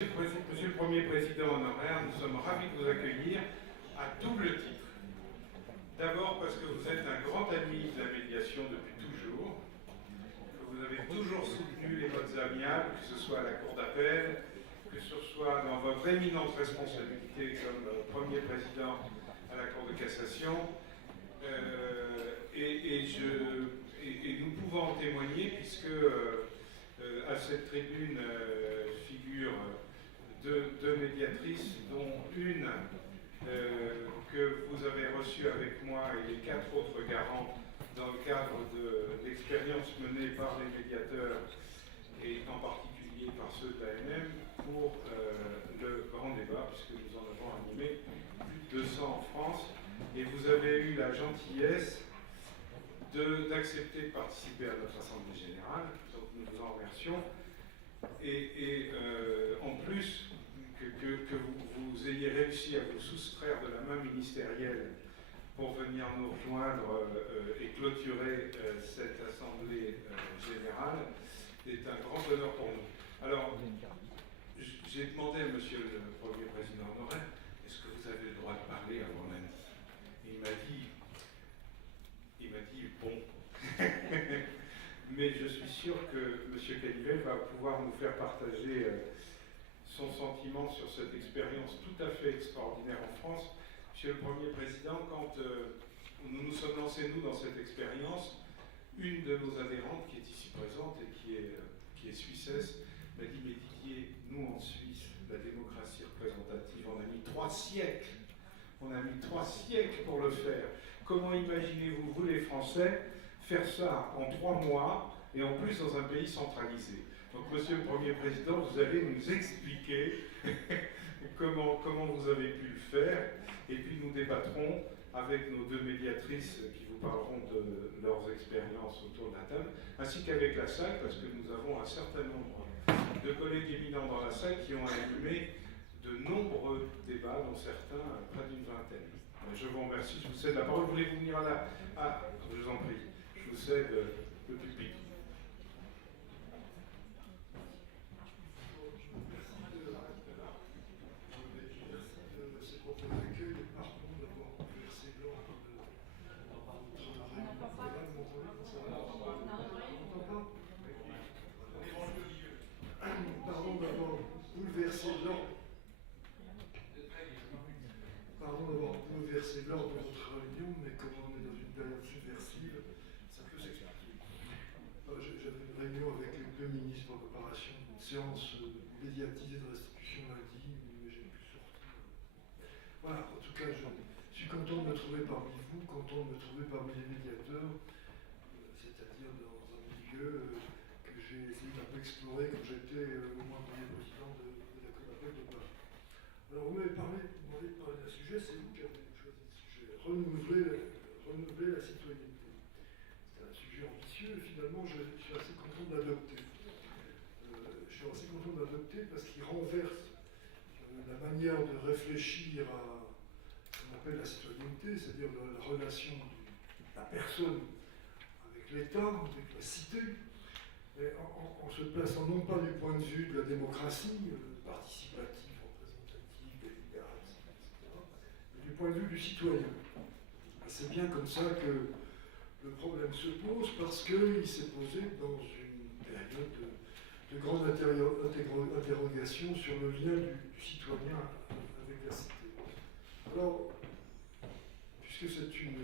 Monsieur le Premier Président honoraire, nous sommes ravis de vous accueillir à double titre. D'abord parce que vous êtes un grand ami de la médiation depuis toujours, que vous avez toujours soutenu les votes amiables, que ce soit à la Cour d'appel, que ce soit dans votre éminente responsabilité comme Premier Président à la Cour de cassation. Et nous pouvons en témoigner puisque à cette tribune figurent deux médiatrices, dont une que vous avez reçue avec moi et les 4 autres garants dans le cadre de l'expérience menée par les médiateurs et en particulier par ceux de l'AMM pour le grand débat, puisque nous en avons animé plus de 200 en France. Et vous avez eu la gentillesse d'accepter de participer à notre Assemblée Générale, donc nous vous en remercions. Et en plus, que vous ayez réussi à vous soustraire de la main ministérielle pour venir nous rejoindre et clôturer cette Assemblée Générale est un grand honneur pour nous. Alors, j'ai demandé à Monsieur le Premier Président honoraire, est-ce que vous avez le droit de parler avant lundi? Il m'a dit bon. Mais je suis sûr que M. Canivet va pouvoir nous faire partager son sentiment sur cette expérience tout à fait extraordinaire en France. Monsieur le Premier Président, quand nous nous sommes lancés, nous, dans cette expérience, une de nos adhérentes, qui est ici présente et qui est suissesse, m'a dit, mais Didier, nous en Suisse, la démocratie représentative, on a mis 3 siècles. On a mis 3 siècles pour le faire. Comment imaginez-vous, vous les Français, faire ça en 3 mois et en plus dans un pays centralisé? Donc, Monsieur le Premier Président, vous allez nous expliquer comment vous avez pu le faire, et puis nous débattrons avec nos 2 médiatrices qui vous parleront de leurs expériences autour de la table, ainsi qu'avec la salle, parce que nous avons un certain nombre de collègues éminents dans la salle qui ont animé de nombreux débats, dont certains près d'une vingtaine. Je vous remercie, je vous cède la parole. Voulez-vous venir là? Ah, je vous en prie, je vous cède le public. C'est pour ton accueil et pardon d'avoir versé l'ordre de notre pardon d'avoir bouleversé l'ordre. Pardon d'avoir bouleversé l'ordre de notre réunion, mais comme on est dans une période subversive, ça peut s'expliquer. J'avais une réunion avec les 2 ministres en préparation d'une séance médiatisée de restitution lundi, mais j'ai pu sortir. Voilà, en tout cas, je suis content de me trouver parmi vous, content de me trouver parmi les médiateurs, c'est-à-dire dans un milieu que j'ai essayé d'un peu explorer quand j'étais au moins premier président de la Cour d'appel de Paris. Alors, vous m'avez demandé de parler d'un sujet, c'est vous qui avez choisi le sujet. Renouveler la citoyenneté. C'est un sujet ambitieux et finalement, je suis assez content de l'adopter. Je suis assez content de l'adopter parce qu'il renverse la manière de réfléchir à ce qu'on appelle la citoyenneté, c'est-à-dire la relation de la personne avec l'État, avec la cité, et en se plaçant non pas du point de vue de la démocratie participative, représentative, délibérale, etc., mais du point de vue du citoyen. Et c'est bien comme ça que le problème se pose, parce qu'il s'est posé dans une période de grande interrogation sur le lien du citoyen avec la cité. Alors, puisque c'est une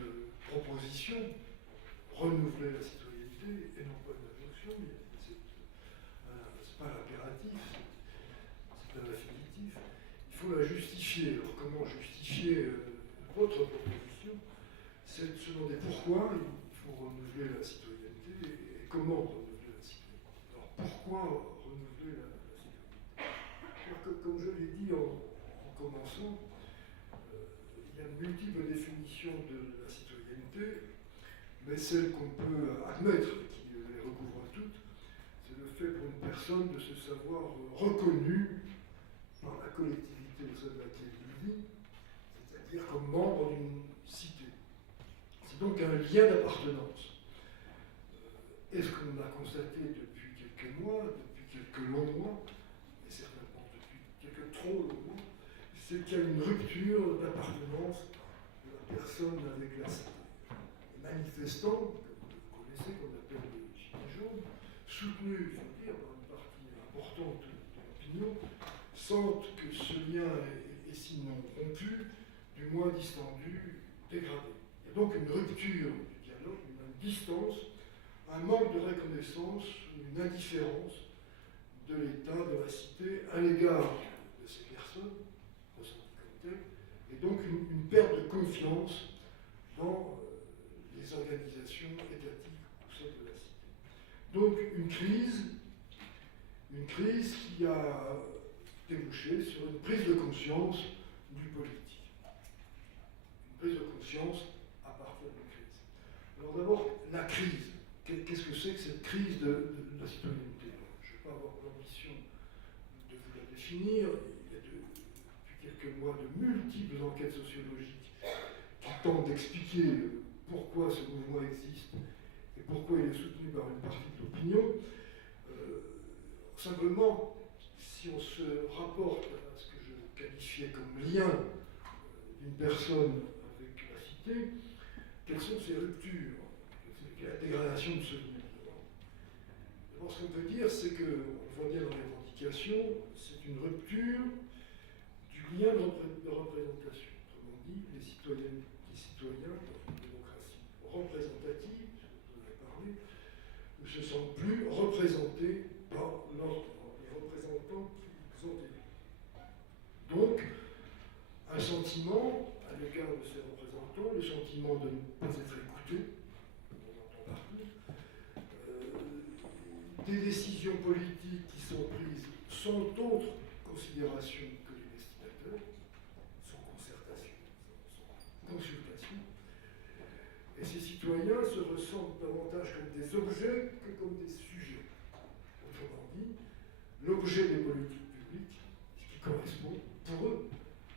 proposition, renouveler la citoyenneté, et non pas une injonction, mais c'est pas l'impératif, c'est un affinitif, il faut la justifier. Alors comment justifier votre proposition? C'est de se demander pourquoi il faut renouveler la citoyenneté et comment renouveler la citoyenneté. Alors pourquoi renouveler la citoyenneté? Comme je l'ai dit en commençant, il y a de multiples définitions de la citoyenneté, mais celle qu'on peut admettre, qui les recouvre toutes, c'est le fait pour une personne de se savoir reconnue par la collectivité au sein de laquelle il vit, c'est-à-dire comme membre d'une cité. C'est donc un lien d'appartenance. Et ce qu'on a constaté depuis quelques mois, depuis quelques longs mois, et certainement depuis c'est qu'il y a une rupture d'appartenance de la personne avec la cité. Les manifestants, que vous connaissez, qu'on appelle les gilets jaunes, soutenus, il faut dire, par une partie importante de l'opinion, sentent que ce lien est sinon rompu, du moins distendu, dégradé. Il y a donc une rupture du dialogue, une distance, un manque de reconnaissance, une indifférence de l'État, de la cité, à l'égard de ces personnes, ressenties comme telles, et donc une perte de confiance dans les organisations étatiques ou celles de la cité. Donc une crise qui a débouché sur une prise de conscience du politique. Une prise de conscience à partir de la crise. Alors d'abord, la crise. Qu'est-ce que c'est que cette crise de la citoyenneté? Je ne vais pas avoir l'ambition de vous la définir. Il y a depuis quelques mois de multiples enquêtes sociologiques qui tentent d'expliquer pourquoi ce mouvement existe et pourquoi il est soutenu par une partie de l'opinion. Simplement, si on se rapporte à ce que je qualifiais comme lien d'une personne avec la cité, quelles sont ces ruptures? La dégradation de ce lien. D'abord, ce qu'on peut dire, c'est que, on le voit bien dans les revendications, c'est une rupture du lien de représentation. Autrement dit, les citoyens dans une démocratie représentative, dont on a parlé, ne se sentent plus représentés par les représentants qu'ils ont élus. Donc, un sentiment à l'égard de ces représentants, le sentiment de ne pas être écouté, des décisions politiques qui sont prises sans autre considération que les destinataires, sans concertation, sans consultation. Et ces citoyens se ressentent davantage comme des objets que comme des sujets. Autrement dit, l'objet des politiques publiques, ce qui correspond pour eux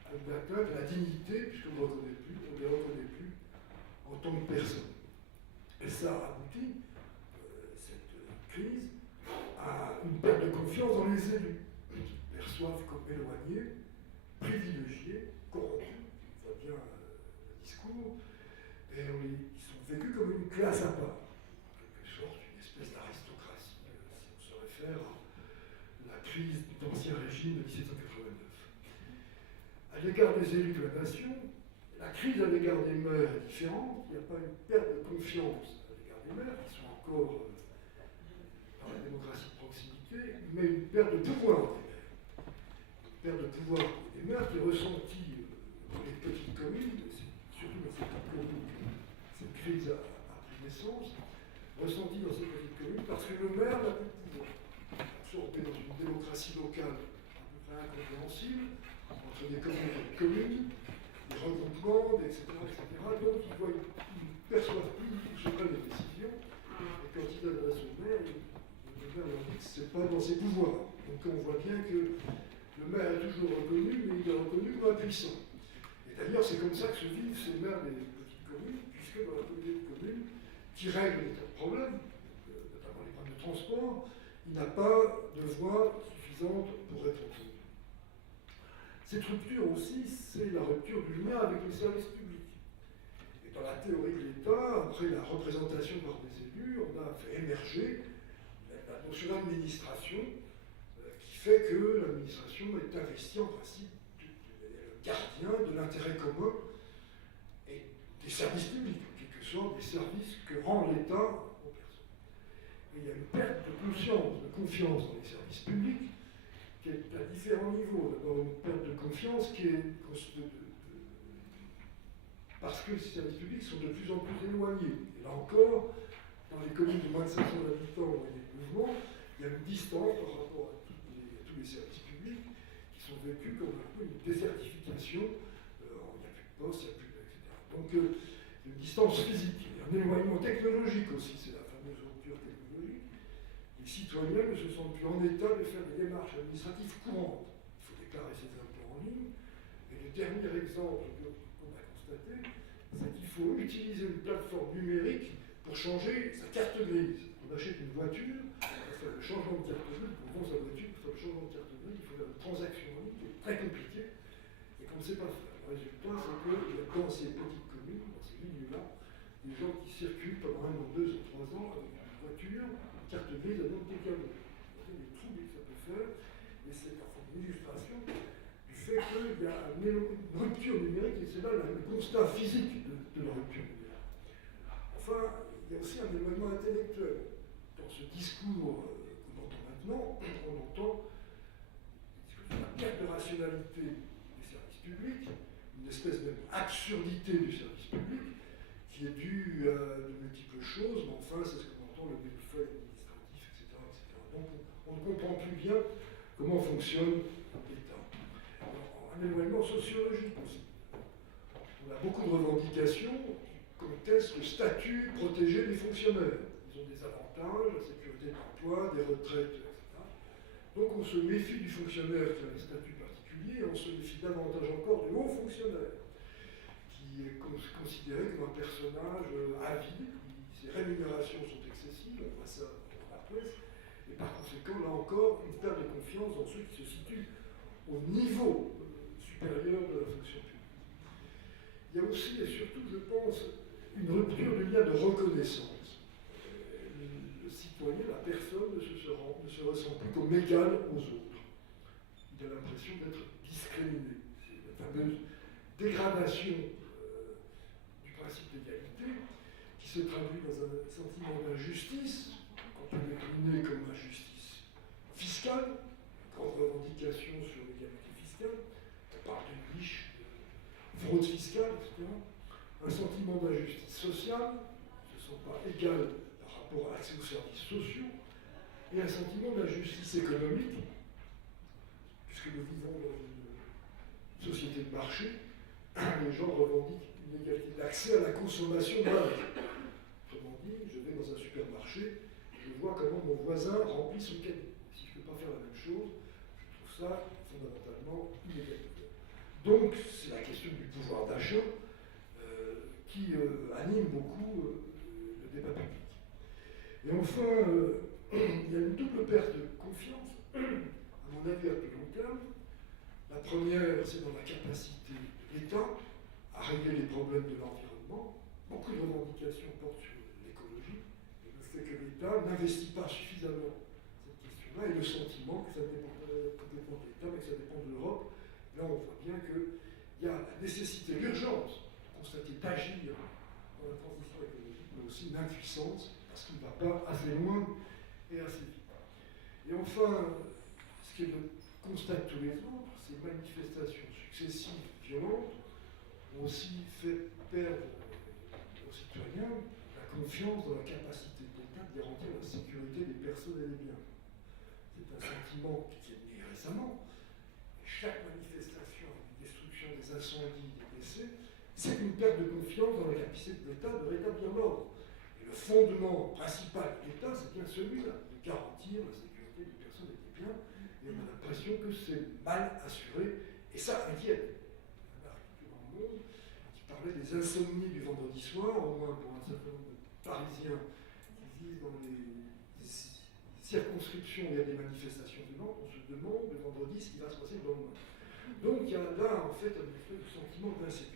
à une atteinte à la dignité, puisqu'on ne les reconnaît plus en tant que personne. Et ça aboutit, cette crise, à une perte de confiance dans les élus, qui perçoivent comme éloignés, privilégiés, corrompus, on voit bien le discours, et ils sont vécus comme une classe à part, en quelque sorte une espèce d'aristocratie, si on se réfère à la crise d'Ancien Régime de 1789. À l'égard des élus de la nation, la crise à l'égard des maires est différente. Il n'y a pas une perte de confiance à l'égard des maires, qui sont encore dans la démocratie de proximité, mais une perte de pouvoir des maires. Une perte de pouvoir des maires qui est ressentie dans les petites communes, surtout dans ces petites communes, cette crise a pris naissance, ressentie dans ces petites communes parce que le maire n'a plus de pouvoir. Absorbé dans une démocratie locale à peu près incompréhensible, entre des communes, des regroupements, etc., etc. Donc ils perçoivent plus où se prennent les décisions, et quand ils adressent au maire, le maire leur dit que ce n'est pas dans ses pouvoirs. Donc on voit bien que le maire est toujours reconnu, mais il est reconnu comme impuissant. Et d'ailleurs, c'est comme ça que se vivent ces maires des petites communes, puisque dans la communauté de communes, qui règle des tas de problèmes, notamment les problèmes de transport, il n'a pas de voix suffisante pour être entendu. Cette rupture aussi, c'est la rupture du lien avec les services publics. Et dans la théorie de l'État, après la représentation par des élus, on a fait émerger la notion d'administration qui fait que l'administration est investie en principe le gardien de l'intérêt commun et des services publics, en quelque sorte, des services que rend l'État aux personnes. Et il y a une perte de conscience, de confiance dans les services publics, qui est à différents niveaux. D'abord, une perte de confiance qui est parce que ces services publics sont de plus en plus éloignés. Et là encore, dans les communes de moins de 500 habitants et des mouvements, il y a une distance par rapport à tous les services publics qui sont vécus comme un peu une désertification. Il n'y a plus de poste, il n'y a plus de... etc. Donc, une distance physique, un éloignement technologique aussi, c'est la fameuse rupture technologique. Les citoyens ne se sentent plus en état de faire des démarches administratives courantes. Il faut déclarer ses impôts en ligne. Et le dernier exemple qu'on a constaté, c'est qu'il faut utiliser une plateforme numérique pour changer sa carte grise. On achète une voiture, pour faire le changement de carte grise, pour vendre sa voiture, pour faire le changement de carte grise, il faut faire une transaction en ligne qui est très compliquée. Et quand qu'on ne sait pas faire. Le résultat, c'est qu'il y a dans ces petites communes, dans ces milieux-là, des gens qui circulent pendant 1 an, 2 ou 3 ans avec une voiture, une carte grise à donc des canaux. Vous voyez les troubles que ça peut faire, et c'est en fait une illustration du fait qu'il y a une rupture numérique, et c'est là le constat physique de la rupture numérique. Enfin, il y a aussi un éloignement intellectuel. Dans ce discours qu'on entend maintenant, on entend la perte de rationalité des services publics, une espèce d'absurdité du service public, qui est due à de multiples choses, mais enfin, c'est ce qu'on entend, le millefeuille administratif, etc., etc. Donc, on ne comprend plus bien comment fonctionne l'État. Un éloignement sociologique aussi. On a beaucoup de revendications qui contestent le statut protégé des fonctionnaires. Ils ont des avantages, la sécurité de l'emploi, des retraites, etc. Donc on se méfie du fonctionnaire qui a un statut particulier, et on se méfie davantage encore du haut fonctionnaire, qui est considéré comme un personnage avide, ses rémunérations sont excessives, on voit ça dans la presse, et par conséquent, là encore, une perte de confiance dans ceux qui se situent au niveau supérieur de la fonction publique. Il y a aussi et surtout, je pense, une rupture du lien de reconnaissance. Le citoyen, la personne ne se ressent plus comme égal aux autres. Il a l'impression d'être discriminé. C'est la fameuse dégradation du principe d'égalité qui se traduit dans un sentiment d'injustice, qu'on peut décliner comme injustice fiscale, grande revendication sur l'égalité fiscale, on parle de niche, de fraude fiscale, etc. Un sentiment d'injustice sociale, qui ne sont pas égales par rapport à l'accès aux services sociaux, et un sentiment d'injustice économique, puisque nous vivons dans une société de marché, les gens revendiquent une égalité d'accès à la consommation de base. Autrement dit, je vais dans un supermarché, je vois comment mon voisin remplit son caddie. Si je ne peux pas faire la même chose, je trouve ça fondamentalement inégalitaire. Donc, c'est la question du pouvoir d'achat qui anime beaucoup le débat public. Et enfin, il y a une double perte de confiance, à mon avis, à plus long terme. La première, c'est dans la capacité de l'État à régler les problèmes de l'environnement. Beaucoup de revendications portent sur l'écologie, et le fait que l'État n'investit pas suffisamment cette question-là, et le sentiment que ça dépend complètement de l'État, mais que ça dépend de l'Europe. Là, on voit bien qu'il y a la nécessité, l'urgence, de constater d'agir dans la transition écologique, mais aussi une impuissance, parce qu'il ne va pas assez loin et assez vite. Et enfin, ce que je constate tous les jours, ces manifestations successives violentes ont aussi fait perdre aux citoyens la confiance dans la capacité de l'État de garantir la sécurité des personnes et des biens. C'est un sentiment qui est né récemment. Chaque manifestation, la destruction des incendies, des décès, c'est une perte de confiance dans la capacité de l'État de rétablir l'ordre. Et le fondement principal de l'État, c'est bien celui-là, de garantir la sécurité des personnes et des biens. Et on a l'impression que c'est mal assuré, et ça inquiète. Il y a un article dans le Monde qui parlait des insomnies du vendredi soir, au moins pour un certain nombre de Parisiens qui vivent dans les circonscriptions où il y a des manifestations violentes. On se demande le vendredi ce qui va se passer le lendemain. Donc il y a là en fait un espèce de sentiment d'insécurité.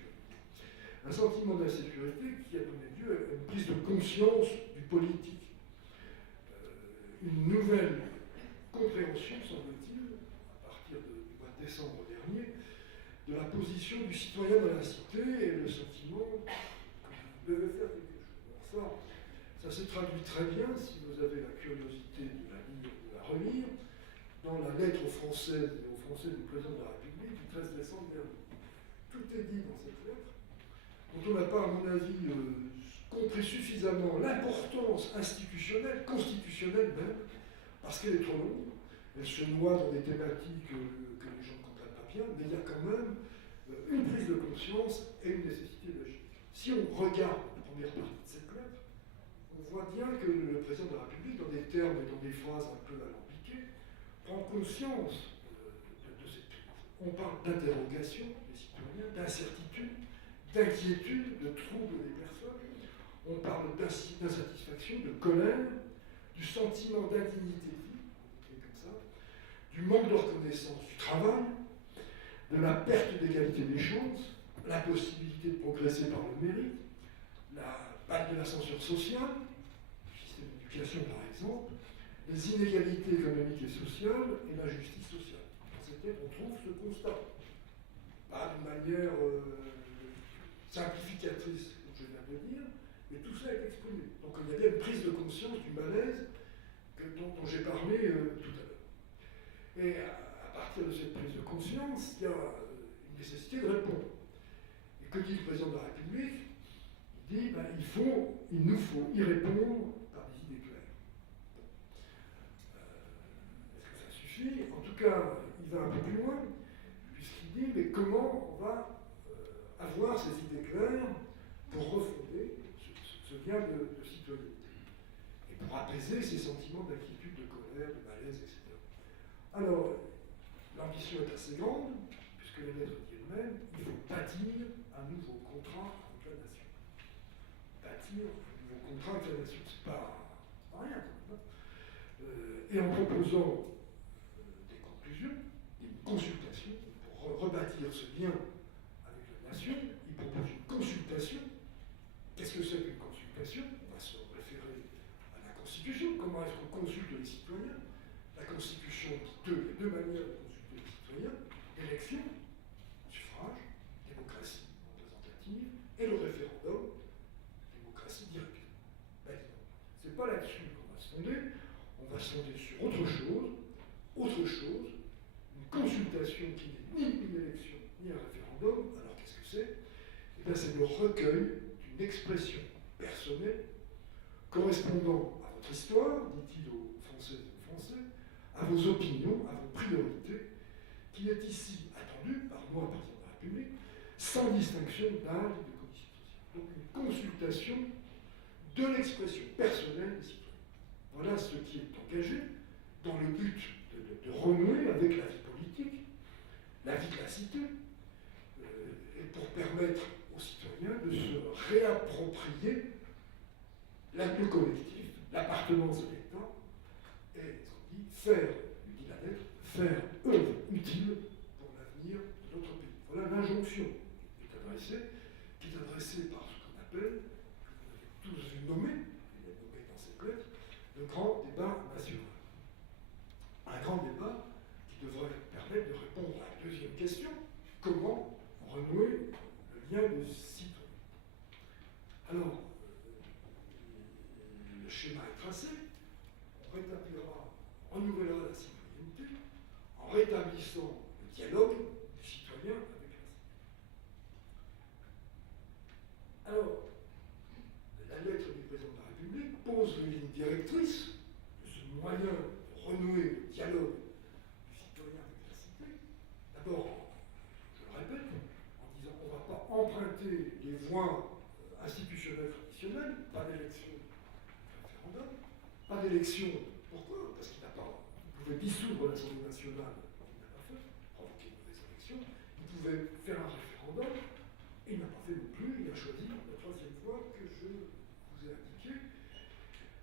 Un sentiment d'insécurité qui a donné lieu à une prise de conscience du politique. Une nouvelle compréhension, semble-t-il, à partir du mois de décembre dernier, de la position du citoyen dans la cité et le sentiment qu'il devait faire quelque chose. Alors ça se traduit très bien, si vous avez la curiosité de la lire, de la relire, dans la lettre aux Françaises et aux Français du président de la République du 13 décembre dernier. Tout est dit dans cette lettre, dont on n'a pas, à mon avis, compris suffisamment l'importance institutionnelle, constitutionnelle même, parce qu'elle est trop longue, elle se noie dans des thématiques que les gens ne comprennent pas bien, mais il y a quand même une prise de conscience et une nécessité d'agir. Si on regarde la première partie de cette lettre, on voit bien que le président de la République, dans des termes et dans des phrases un peu alambiquées, prend conscience de cette crise. On parle d'interrogation des citoyens, d'incertitude, d'inquiétude, de trouble des personnes. On parle d'insatisfaction, de colère, du sentiment d'indignité de vie, comme ça, du manque de reconnaissance du travail, de la perte d'égalité des chances, la possibilité de progresser par le mérite, la balle de l'ascenseur social, le système d'éducation par exemple, les inégalités économiques et sociales et la justice sociale. Dans cette lettre, on trouve ce constat. Pas de manière simplificatrice, comme je viens de le dire, mais tout ça est exprimé. Donc il y a bien une prise de conscience du malaise dont j'ai parlé tout à l'heure. Et à partir de cette prise de conscience, il y a une nécessité de répondre. Et que dit le président de la République? Il dit il nous faut y répondre par des idées claires. Est-ce que ça suffit? En tout cas, il va un peu plus loin, puisqu'il dit mais comment on va avoir ces idées claires pour refonder ce lien de citoyenneté et pour apaiser ces sentiments d'inquiétude, de colère, de malaise, etc. Alors, l'ambition est assez grande, puisque les lettres disent elles-mêmes, il faut bâtir un nouveau contrat avec la nation. Bâtir un nouveau contrat avec la nation, c'est pas rien quand même. Et en proposant des conclusions, une consultation, pour rebâtir ce lien avec la nation, il propose une consultation. Qu'est-ce que c'est qu'une consultation? On va se référer à la Constitution. Comment est-ce qu'on consulte les citoyens? La Constitution dit il y a deux manières de consulter les citoyens: l'élection, suffrage, démocratie représentative, et le référendum, démocratie directe. Ben, c'est pas là-dessus qu'on va se fonder. On va se fonder sur autre chose, une consultation qui n'est ni une élection ni un référendum. Alors qu'est-ce que c'est? Eh bien, c'est le recueil d'une expression personnelle correspondant à votre histoire, dit-il aux Françaises et aux Français, à vos opinions, à vos priorités, qui est ici attendue par moi, président de la République, sans distinction d'âge et de conditions sociales. Donc une consultation de l'expression personnelle des citoyens. Voilà ce qui est engagé dans le but de renouer avec la vie politique, la vie de la cité, et pour permettre aux citoyens de se réapproprier le collectif, l'appartenance à l'État, et ce qu'on dit, lui dit la lettre, faire œuvre utile pour l'avenir de notre pays. Voilà l'injonction qui est adressée par ce qu'on appelle, que vous avez tous vu nommer, il est nommé dans cette lettre, le grand débat national. Un grand débat qui devrait permettre de répondre à la deuxième question: comment renouer le lien de citoyen? Alors, le schéma est tracé, on renouvellera la citoyenneté en rétablissant le dialogue du citoyen avec la cité. Alors, la lettre du président de la République pose les lignes directrices de ce moyen de renouer le dialogue du citoyen avec la cité. D'abord, je le répète, en disant on ne va pas emprunter les voies institutionnelles traditionnelles, pas d'élection, référendum, pas d'élection. Pourquoi? Parce qu'il n'a pas. Il pouvait dissoudre l'Assemblée nationale, il n'a pas fait, provoquer une mauvaise élection. Il pouvait faire un référendum, il n'a pas fait non plus. Il a choisi la troisième fois que je vous ai indiqué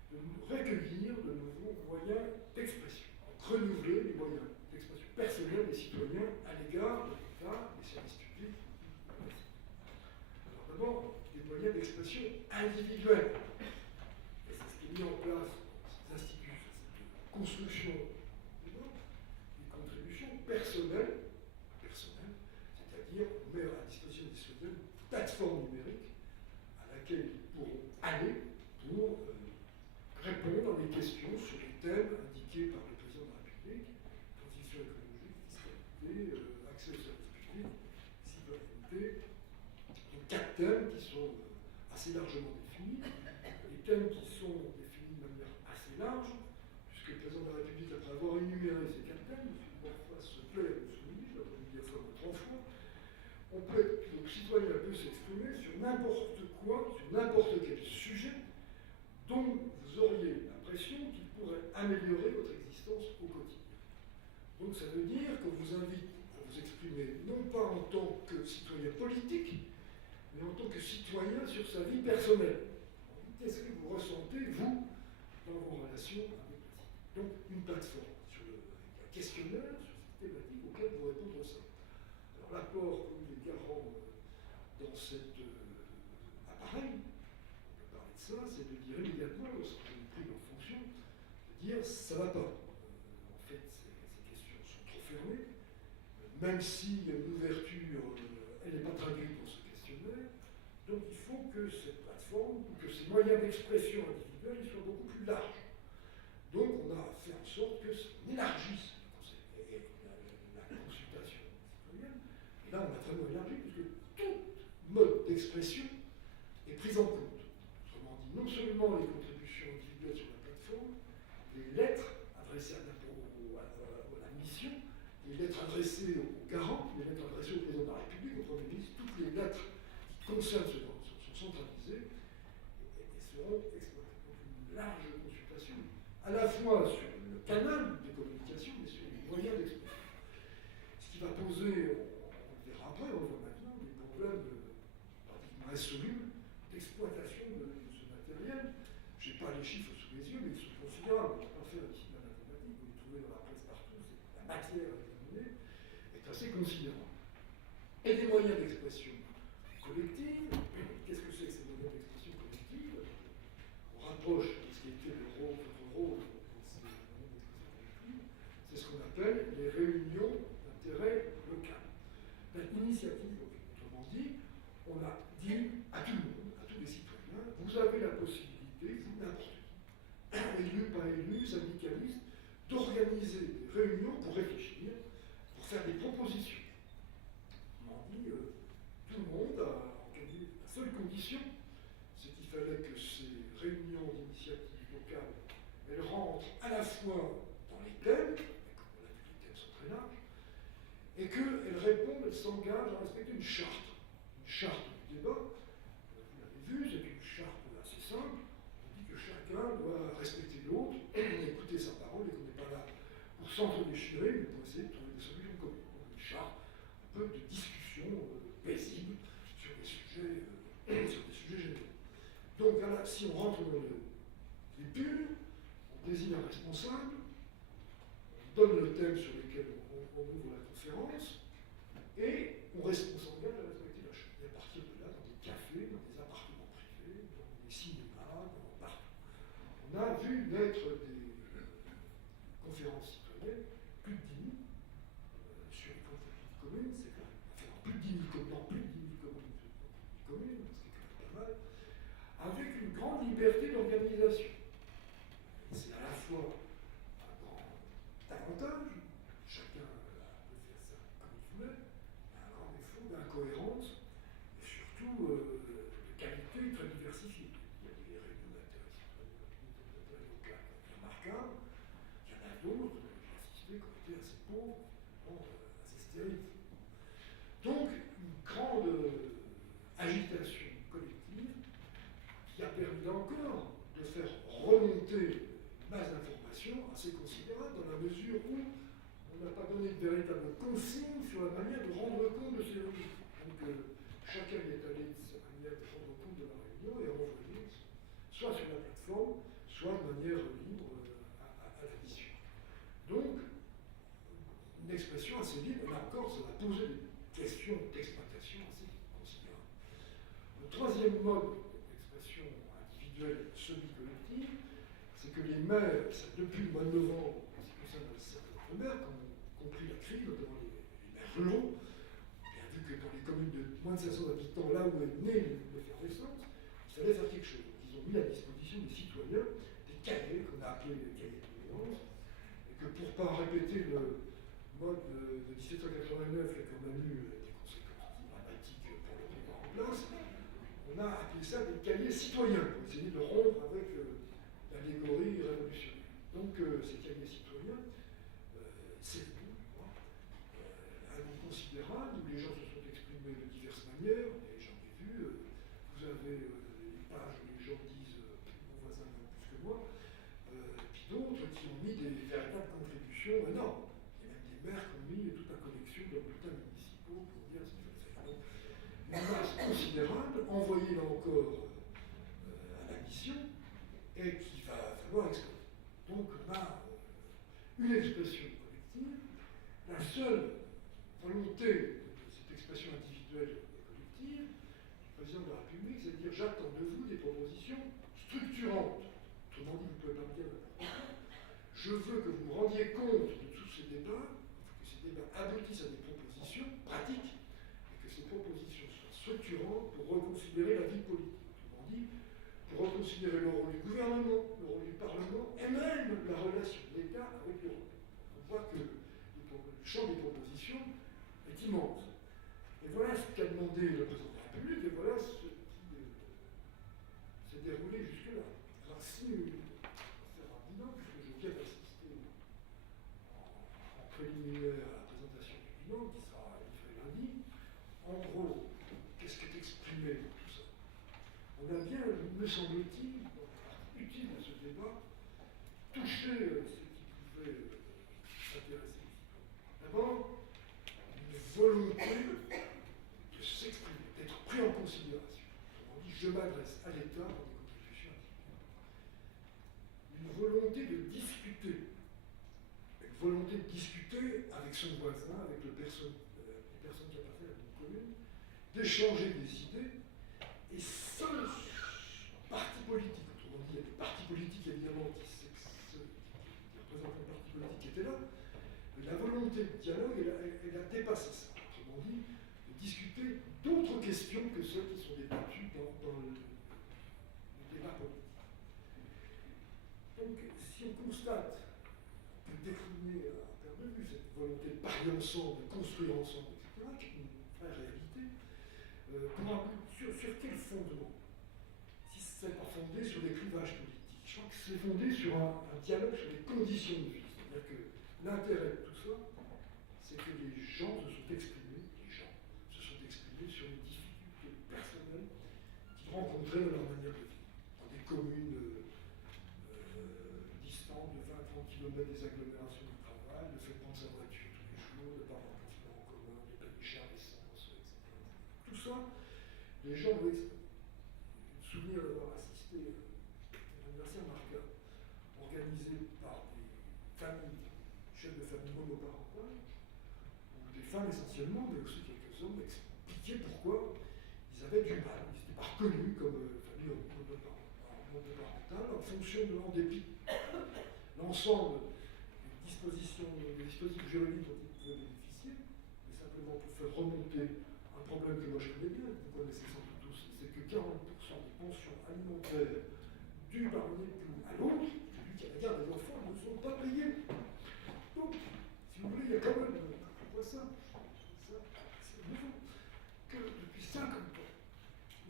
de recueillir de nouveaux moyens d'expression, donc renouveler les moyens d'expression personnelle des citoyens à l'égard de l'État, des services publics. Alors d'abord, des moyens d'expression individuels. Et c'est ce qui est mis en place dans ces instituts, cette construction des contributions personnelles, c'est-à-dire on met à la disposition des citoyens une plateforme numérique à laquelle ils pourront aller pour répondre à des questions sur les thèmes indiqués par le président de la République: transition écologique, fiscalité, accès aux services publics, citoyenneté. Donc 4 thèmes qui sont assez largement définis. Les thèmes qui sont définis de manière assez large, puisque le président de la République, après avoir énuméré ces 4 thèmes, parfois se plaît à nous souligner, je l'ai dit 2 fois ou 3 fois, le citoyen peut s'exprimer sur n'importe quoi, sur n'importe quel sujet dont vous auriez l'impression qu'il pourrait améliorer votre existence au quotidien. Donc ça veut dire qu'on vous invite à vous exprimer non pas en tant que citoyen politique, mais en tant que citoyen sur sa vie personnelle. Qu'est-ce que vous ressentez, vous, dans vos relations avec la cité? Donc une plateforme avec un questionnaire sur cette thématique auquel vous répondre ça. Alors apport qu'ont les garants dans cet appareil, on peut parler de ça, c'est de dire immédiatement, lorsqu'on est pris en fonction, de dire ça ne va pas. En fait, ces questions sont trop fermées, même s'il y a une ouverture, elle n'est pas traduite dans ce questionnaire. Donc il faut que cette plateforme, ou que ces moyens d'expression individuels soient beaucoup plus larges. Donc on a fait en sorte que ça élargisse la consultation citoyenne. Et là on a vraiment élargi, puisque tout mode d'expression est pris en compte. Autrement dit, non seulement les contributions individuelles sur la plateforme, les lettres adressées à la mission, les lettres adressées aux garants, les lettres adressées au président de la République, au Premier ministre, toutes les lettres qui concernent ce domaine sont centralisées et seront exploitées. Donc une large consultation, à la fois sur le canal des communications, mais sur les moyens d'expression. Ce qui va poser, on le verra après, on le voit maintenant, des problèmes pratiquement insolubles d'exploitation de ce matériel. Je n'ai pas les chiffres sous les yeux, mais ils sont considérables. On ne va pas faire ici de la mathématique, vous les trouvez dans la presse partout, la matière à examiner est assez considérable. Et des moyens d'expression collective. Qu'est-ce que c'est que ces moyens d'expression collective? On rapproche de ce qui était votre rôle dans ces moyens d'expression collective. C'est ce qu'on appelle les réunions d'intérêt local. L'initiative, autrement dit, on a dit à tout le monde, à tous les citoyens, vous avez la possibilité, vous n'importe qui, élu, pas élu, syndicaliste, d'organiser des réunions pour réfléchir, pour faire des propositions. On dit, tout le monde a organisé. La seule condition, c'est qu'il fallait que ces réunions d'initiative locale, elles rentrent à la fois dans les thèmes, et comme on l'a vu, les thèmes sont très larges, et qu'elles répondent, elles s'engagent à respecter une charte du débat. Vous l'avez vu, c'est une charte assez simple. On dit que chacun doit respecter l'autre, écouter sa parole, et qu'on n'est pas là pour s'entre-déchirer, mais pour essayer de trouver des solutions communes. Donc une charte, un peu de discussion paisible sur des sujets généraux. Donc là, si on rentre dans les purs, on désigne un responsable, on donne le thème sur lequel on ouvre la conférence, et on s'engage à respecter la charte. Et à partir de là, dans des cafés, dans des appartements privés, dans des cinémas, partout. On a vu naître des conférences citoyennes, plus de 10 000, sur les communes, c'est quand même, enfin, plus de 10 000 communes, ce qui est quand même pas mal, avec une grande liberté d'organisation. C'est à la fois un grand avantage, chacun peut faire ça comme il voulait, mais un grand défaut d'incohérence, et surtout de qualité très diversifiée. Il y a des réunions d'intérêt citoyen local remarquables, il y en a d'autres, j'ai assisté, qui ont été assez pauvres, assez stériles. Donc, une grande agitation collective qui a permis encore de faire remonter une masse d'informations assez considérable dans la mesure où on n'a pas donné de véritable consigne sur la manière de rendre compte de ces réunions. Donc, chacun est allé de sa manière de rendre compte de la réunion et a envoyé soit sur la plateforme, soit de manière libre à la mission. Donc, une expression assez libre, là encore, ça va poser des questions d'exploitation assez considérables. Le troisième mode d'expression individuelle semi-collective, c'est que les maires, depuis le mois de novembre, en ce qui concerne un certain nombre de maires, qui ont compris la crise, notamment les maires ruraux, bien vu que dans les communes de moins de 500 habitants, là où est née l'effervescence, il fallait faire quelque chose. Donc, ils ont mis à disposition des citoyens des cahiers qu'on a appelés les cahiers de doléances, et que pour ne pas répéter le mode de 1789 et qu'on a eu des conséquences dramatiques pour le mettre en place, on a appelé ça des cahiers citoyens, pour essayer de rompre avec l'allégorie révolutionnaire. Donc ces cahiers citoyens, c'est un nombre considérable, où les gens se sont exprimés de diverses manières, et j'en ai vu, vous avez les pages où les gens disent mon voisin vaut plus que moi, puis d'autres qui ont mis des véritables contributions énormes. Les maires qui ont mis toute la collection de bulletins municipaux pour dire ce qu'il fallait faire. Donc, une masse considérable, envoyée là encore à la mission, et qu'il va falloir exploiter. Donc on a une expression collective. La seule volonté de cette expression l'expression individuelle et collective du président de la République, c'est de dire j'attends de vous des propositions structurantes. Autrement dit, vous ne pouvez pas me dire n'importe quoi. Je veux que vous vous rendiez compte de tous ces débats, que ces débats aboutissent à des propositions pratiques, et que ces propositions soient structurantes pour reconsidérer la vie politique. Autrement dit, pour reconsidérer le rôle du gouvernement, le rôle du Parlement, et même la relation de l'État avec l'Europe. On voit que le champ des propositions est immense. Et voilà ce qu'a demandé le président de la République, et voilà ce qui s'est déroulé jusque-là. Alors si, c'est rapidement, puisque je viens d'assister en préliminaire à la présentation du bilan, qui sera livré lundi, en gros, qu'est-ce qu'est exprimé tout ça? On a bien, me semble-t-il, utile à ce débat, touché ce qui pouvait s'intéresser. D'abord, une volonté de s'exprimer, d'être pris en considération. On dit je m'adresse à l'État dans des contributions individuelles. Une volonté de discuter. Une volonté de discuter avec son voisin, avec les personnes qui appartiennent à une commune, d'échanger des idées, et sans parti politique. Autrement dit, il y a des partis politiques évidemment qui représentent un parti politique qui était là. La volonté de dialogue, elle a dépassé ça. Autrement dit, de discuter d'autres questions que celles qui sont débattues dans le débat politique. Donc, si on constate, on peut décliner à perte de vue cette volonté de parier ensemble, de construire ensemble, etc., qui est une vraie réalité, sur quel fondement? Si ce n'est pas fondé sur des clivages politiques, je crois que c'est fondé sur un dialogue sur les conditions de vie. C'est-à-dire que l'intérêt de tout ça, c'est que les gens se sont exprimés sur les difficultés personnelles qu'ils rencontraient dans leur manière de vivre. Dans des communes distantes de 20-30 km des agglomérations du travail, le fait de prendre sa voiture tous les jours, de ne pas avoir de transport en commun, de payer cher l'essence, etc. Tout ça, les gens doivent exprimer. Souvenir d'avoir assisté à un anniversaire marquable organisé par des familles, chefs de famille monoparentales, où des femmes essentiellement, mais aussi quelques hommes, expliquaient pourquoi ils avaient du mal. Ils n'étaient pas reconnus comme famille monoparentale en fonction de en dépit l'ensemble des dispositifs juridiques dont ils pouvaient bénéficier, mais simplement pour faire remonter un problème que moi je connais bien, vous connaissez sans doute tous, c'est que 40% des pensions alimentaires dues par un époux à l'autre, celui qui a la garde des enfants, ne sont pas payées. Donc, si vous voulez, il y a quand même, on voit ça, c'est nouveau, que depuis 50 ans,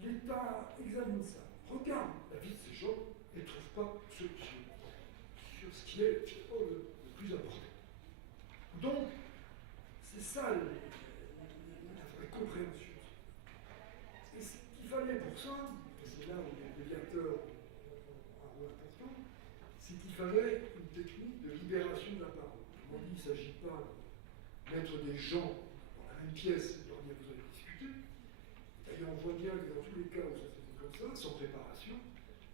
l'État examine ça, regarde la vie de ces gens et ne trouve pas solution sur ce qui est le plus important. Donc, c'est ça la vraie compréhension. Et ce qu'il fallait pour ça, et c'est là où les médiateurs ont un rôle important, c'est qu'il fallait une technique de libération de la parole. Autrement dit, il ne s'agit pas de mettre des gens dans la même pièce et de leur dire vous allez discuter. D'ailleurs, on voit bien que dans tous les cas où ça se fait comme ça, sans préparation,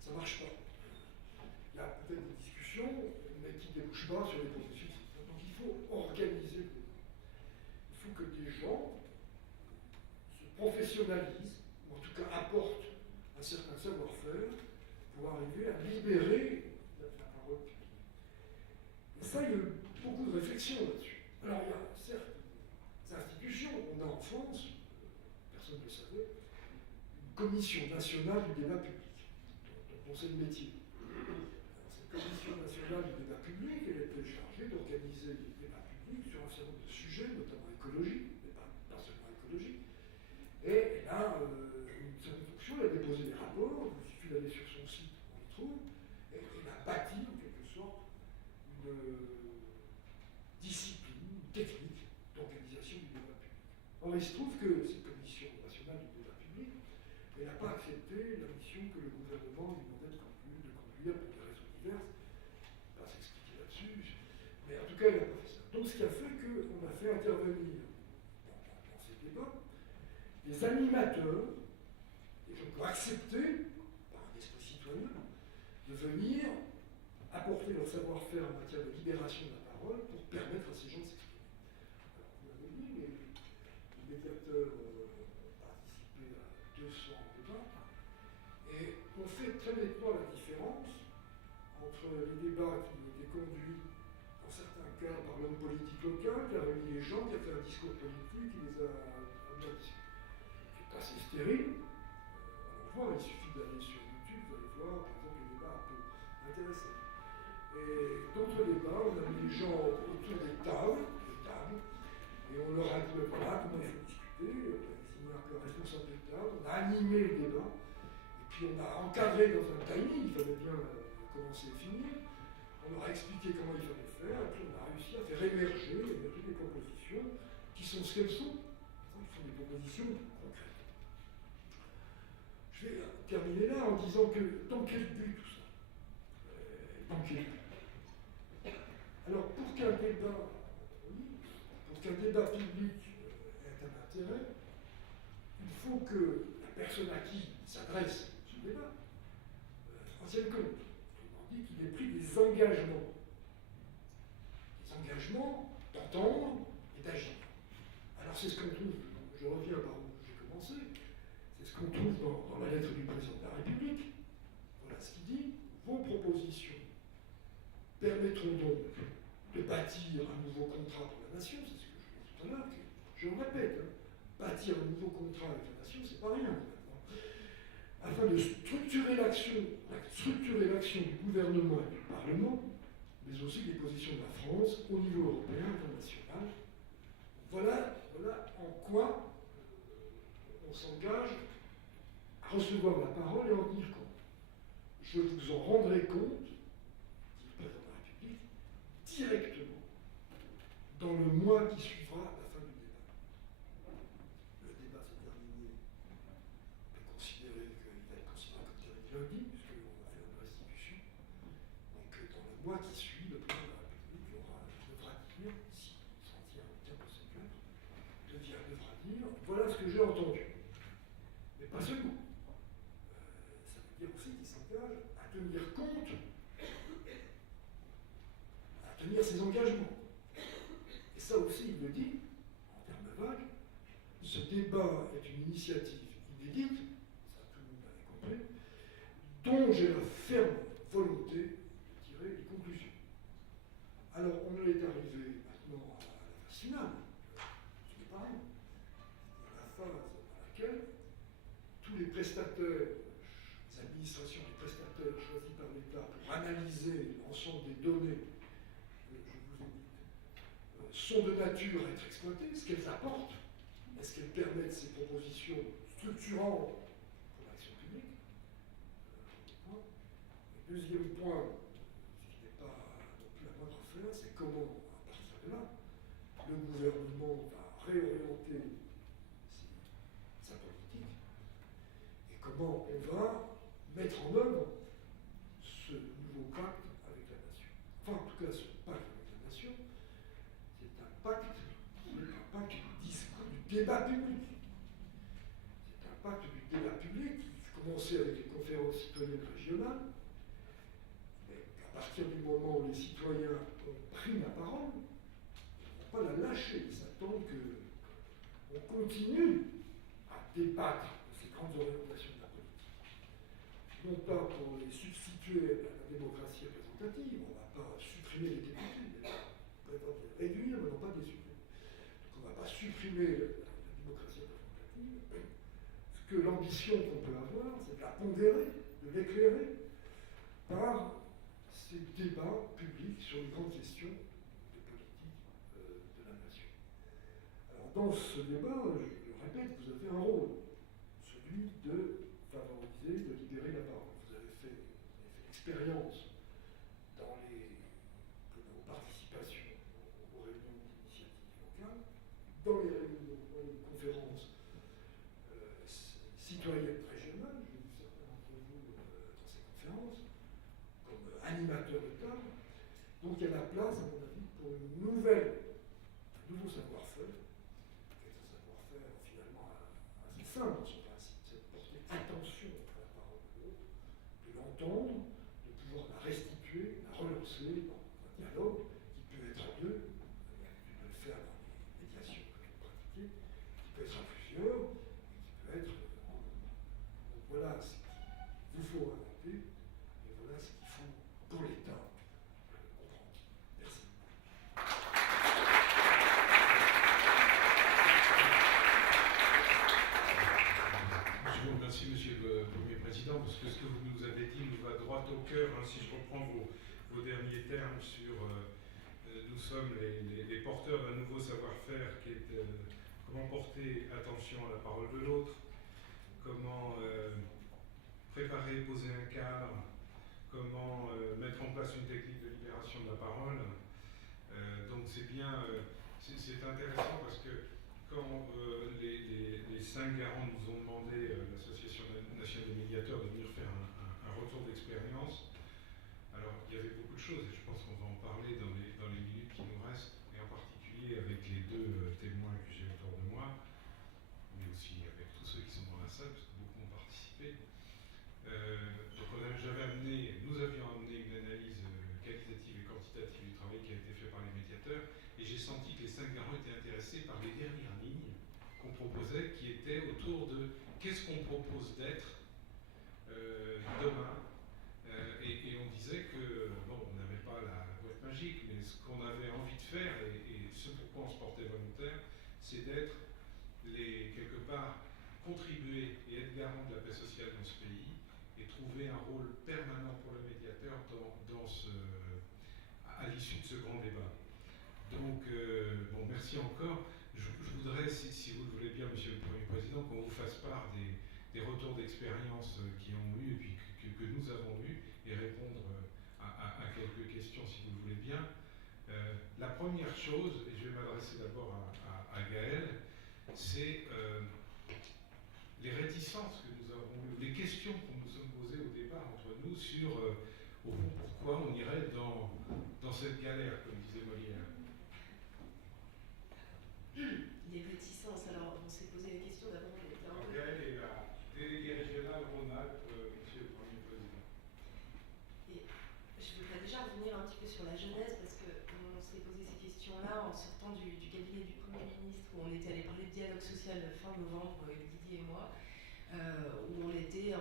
ça ne marche pas. Il y a peut-être des discussions, mais qui ne débouchent pas sur les processus. Donc il faut organiser le débat. Il faut que des gens se professionnalisent, ou en tout cas apportent un certain savoir-faire pour arriver à libérer la parole publique. Et ça, il y a eu beaucoup de réflexions là-dessus. Alors il y a certes des institutions, on a en France, personne ne le savait, une commission nationale du débat public, dont c'est le métier. La Commission nationale du débat public, elle était chargée d'organiser les débats publics sur un certain nombre de sujets, notamment écologiques, mais pas seulement écologiques. Et elle a une certaine fonction, elle a déposé des rapports, il suffit d'aller sur son site, on les trouve, et elle a bâti en quelque sorte une discipline, une technique d'organisation du débat public. Or, il se trouve que cette Commission nationale du débat public, elle n'a pas accepté la mission que le gouvernement lui demandait de conduire pour des raisons diverses. Je ne vais pas s'expliquer là-dessus, mais en tout cas, elle n'a pas fait ça. Donc, ce qui a fait qu'on a fait intervenir dans ces débats des animateurs, et donc accepter, par un esprit citoyen, de venir apporter leur savoir-faire en matière de libération de la parole pour permettre à ces gens de s'exprimer. Alors, vous l'avez dit, les médiateurs organisateurs participaient à 200 débats, et on fait très nettement la différence entre les débats qui ont été conduits, dans certains cas, par l'homme politique local, qui a réuni les gens, qui a fait un discours politique, qui les a amenés à discuter. C'est assez stérile. Allons voir, il suffit d'aller sur YouTube, vous allez voir, par exemple, les débats un peu intéressants. Et d'autres débats, on a mis les gens autour des tables, et on leur a dit, voilà, comment il faut discuter, on a désigné un responsable de table, on a animé le débat, et puis on a encadré dans un timing, il fallait bien commencer et finir, on leur a expliqué comment il fallait faire, et puis on a réussi à faire émerger des propositions qui sont ce qu'elles sont. Ce sont des propositions concrètes. Je vais terminer là en disant que dans quel but tout ça? Dans quel but? Alors, pour qu'un débat public ait un intérêt, il faut que la personne à qui il s'adresse ce débat en tienne compte. On dit qu'il ait pris des engagements. Des engagements d'entendre et d'agir. Alors, c'est ce qu'on trouve, je reviens par où j'ai commencé, c'est ce qu'on trouve dans la lettre du président de la République. Voilà ce qu'il dit. Vos propositions permettront donc de bâtir un nouveau contrat pour la nation, c'est ce que je disais tout à l'heure, je le répète, bâtir un nouveau contrat avec la nation, c'est pas rien maintenant, afin de structurer l'action du gouvernement et du Parlement, mais aussi des positions de la France au niveau européen et international. Voilà en quoi on s'engage à recevoir la parole et en tenir compte. Je vous en rendrai compte, dit le président de la République, directement dans le mois qui suivra la fin du débat. Le débat s'est terminé. On peut considérer qu'il va être considéré comme terminé lundi, puisqu'on va faire une restitution. Donc, dans le mois qui suit, le président de la République devra dire, si on s'en tient au terme de cette lettre, devra dire voilà ce que j'ai entendu. Mais pas seulement. Ça veut dire aussi qu'il s'engage à tenir compte, à tenir ses engagements. Et ça aussi, il le dit, en termes vagues, ce débat est une initiative inédite, ça tout le monde avait compris, dont j'ai la ferme volonté de tirer les conclusions. Alors, on est arrivé maintenant à la phase finale, ce n'est pas rien. La phase à laquelle tous les prestataires, les administrations des prestataires choisis par l'État pour analyser l'ensemble des données que je vous ai dites, sont de nature à être exploitées, ce qu'elles apportent, est-ce qu'elles permettent ces propositions structurantes pour l'action publique. Le deuxième point, ce qui n'est pas non plus la moindre affaire, c'est comment, à partir de là, le gouvernement va réorienter sa politique et comment on va mettre en œuvre ce nouveau pacte avec la nation. Enfin, en tout cas, ce pacte avec la nation, c'est un pacte du discours, du débat public. C'est un pacte du débat public qui commençait avec les conférences citoyennes régionales, mais à partir du moment où les citoyens ont pris la parole, ils ne vont pas la lâcher, ils s'attendent qu'on continue à débattre de ces grandes orientations de la politique. Non pas pour les substituer à la démocratie représentative, on ne va pas supprimer les députés, on va les réduire, mais non pas les supprimer. Donc on ne va pas supprimer la démocratie représentative. Ce que l'ambition qu'on peut avoir, c'est de la pondérer, de l'éclairer par ces débats publics sur les grandes questions de politique de la nation. Alors dans ce débat, je le répète, vous avez un rôle, celui de favoriser, de libérer la parole. Vous avez fait l'expérience dans vos participations aux réunions d'initiatives locales, dans les conférences citoyennes régionales, j'ai vu certains d'entre vous dans ces conférences, comme animateurs de table. Donc il y a la place, à mon avis, pour un nouveau savoir-faire, qui est un savoir-faire finalement assez simple dans son principe, c'est de porter attention à la parole de l'autre, de l'entendre, de pouvoir la restituer, la relancer dans un dialogue qui peut être à deux, de le faire dans les médiations que vous pratiquez, qui peut être à plusieurs. parce que ce que vous nous avez dit nous va droit au cœur. Hein, si je reprends vos derniers termes sur nous sommes les porteurs d'un nouveau savoir-faire qui est comment porter attention à la parole de l'autre, comment préparer, poser un cadre, comment mettre en place une technique de libération de la parole. Donc c'est bien, c'est intéressant parce que quand les 5 garants nous ont demandé, l'Association nationale des médiateurs, de venir faire un retour d'expérience, alors il y avait beaucoup de choses et je pense qu'on va en parler dans les minutes qui nous restent, et en particulier avec les 2 témoins que j'ai autour de moi, mais aussi avec tous ceux qui sont dans la salle, parce que beaucoup ont participé. Donc nous avions amené une analyse qualitative et quantitative du travail qui a été fait par les médiateurs, et j'ai senti que les 5 garants étaient intéressés par les dernières lignes qu'on proposait, qui étaient autour de qu'est-ce qu'on propose d'être demain. Et on disait que, bon, on n'avait pas la boîte magique, mais ce qu'on avait envie de faire, et ce pourquoi on se portait volontaire, c'est d'être quelque part, contribuer et être garant de la paix sociale dans ce pays, et trouver un rôle permanent pour le médiateur à l'issue de ce grand débat. Donc, bon, merci encore. Je voudrais, si vous le voulez bien, Monsieur le Premier Président, qu'on vous fasse part des retours d'expérience qui ont eu, et puis que nous avons eu, et répondre à quelques questions, si vous le voulez bien. La première chose, et je vais m'adresser d'abord à Gaël, c'est les réticences que nous avons eues, les questions qu'on nous sommes posées au départ entre nous sur, au fond, pourquoi on irait dans cette galère, comme disait Molière. Les réticences, alors on s'est posé la question d'abord. Gaël est la déléguée régionale Rhône-Alpes, Monsieur le Premier Président. Et je voudrais déjà revenir un petit peu sur la jeunesse, parce qu'on s'est posé ces questions-là en sortant du cabinet du Premier ministre, où on était allé parler de dialogue social fin novembre, Didier et moi, où on était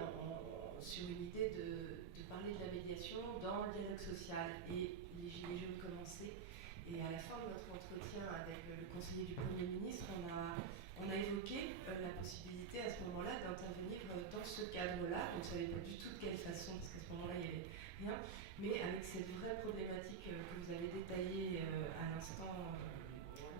sur une idée de parler de la médiation dans le dialogue social. Et les Gilets jaunes commençaient. Et à la fin de notre entretien avec le conseiller du Premier ministre, on a évoqué la possibilité à ce moment-là d'intervenir dans ce cadre-là. On ne savait pas du tout de quelle façon, parce qu'à ce moment-là, il n'y avait rien, mais avec cette vraie problématique que vous avez détaillée à l'instant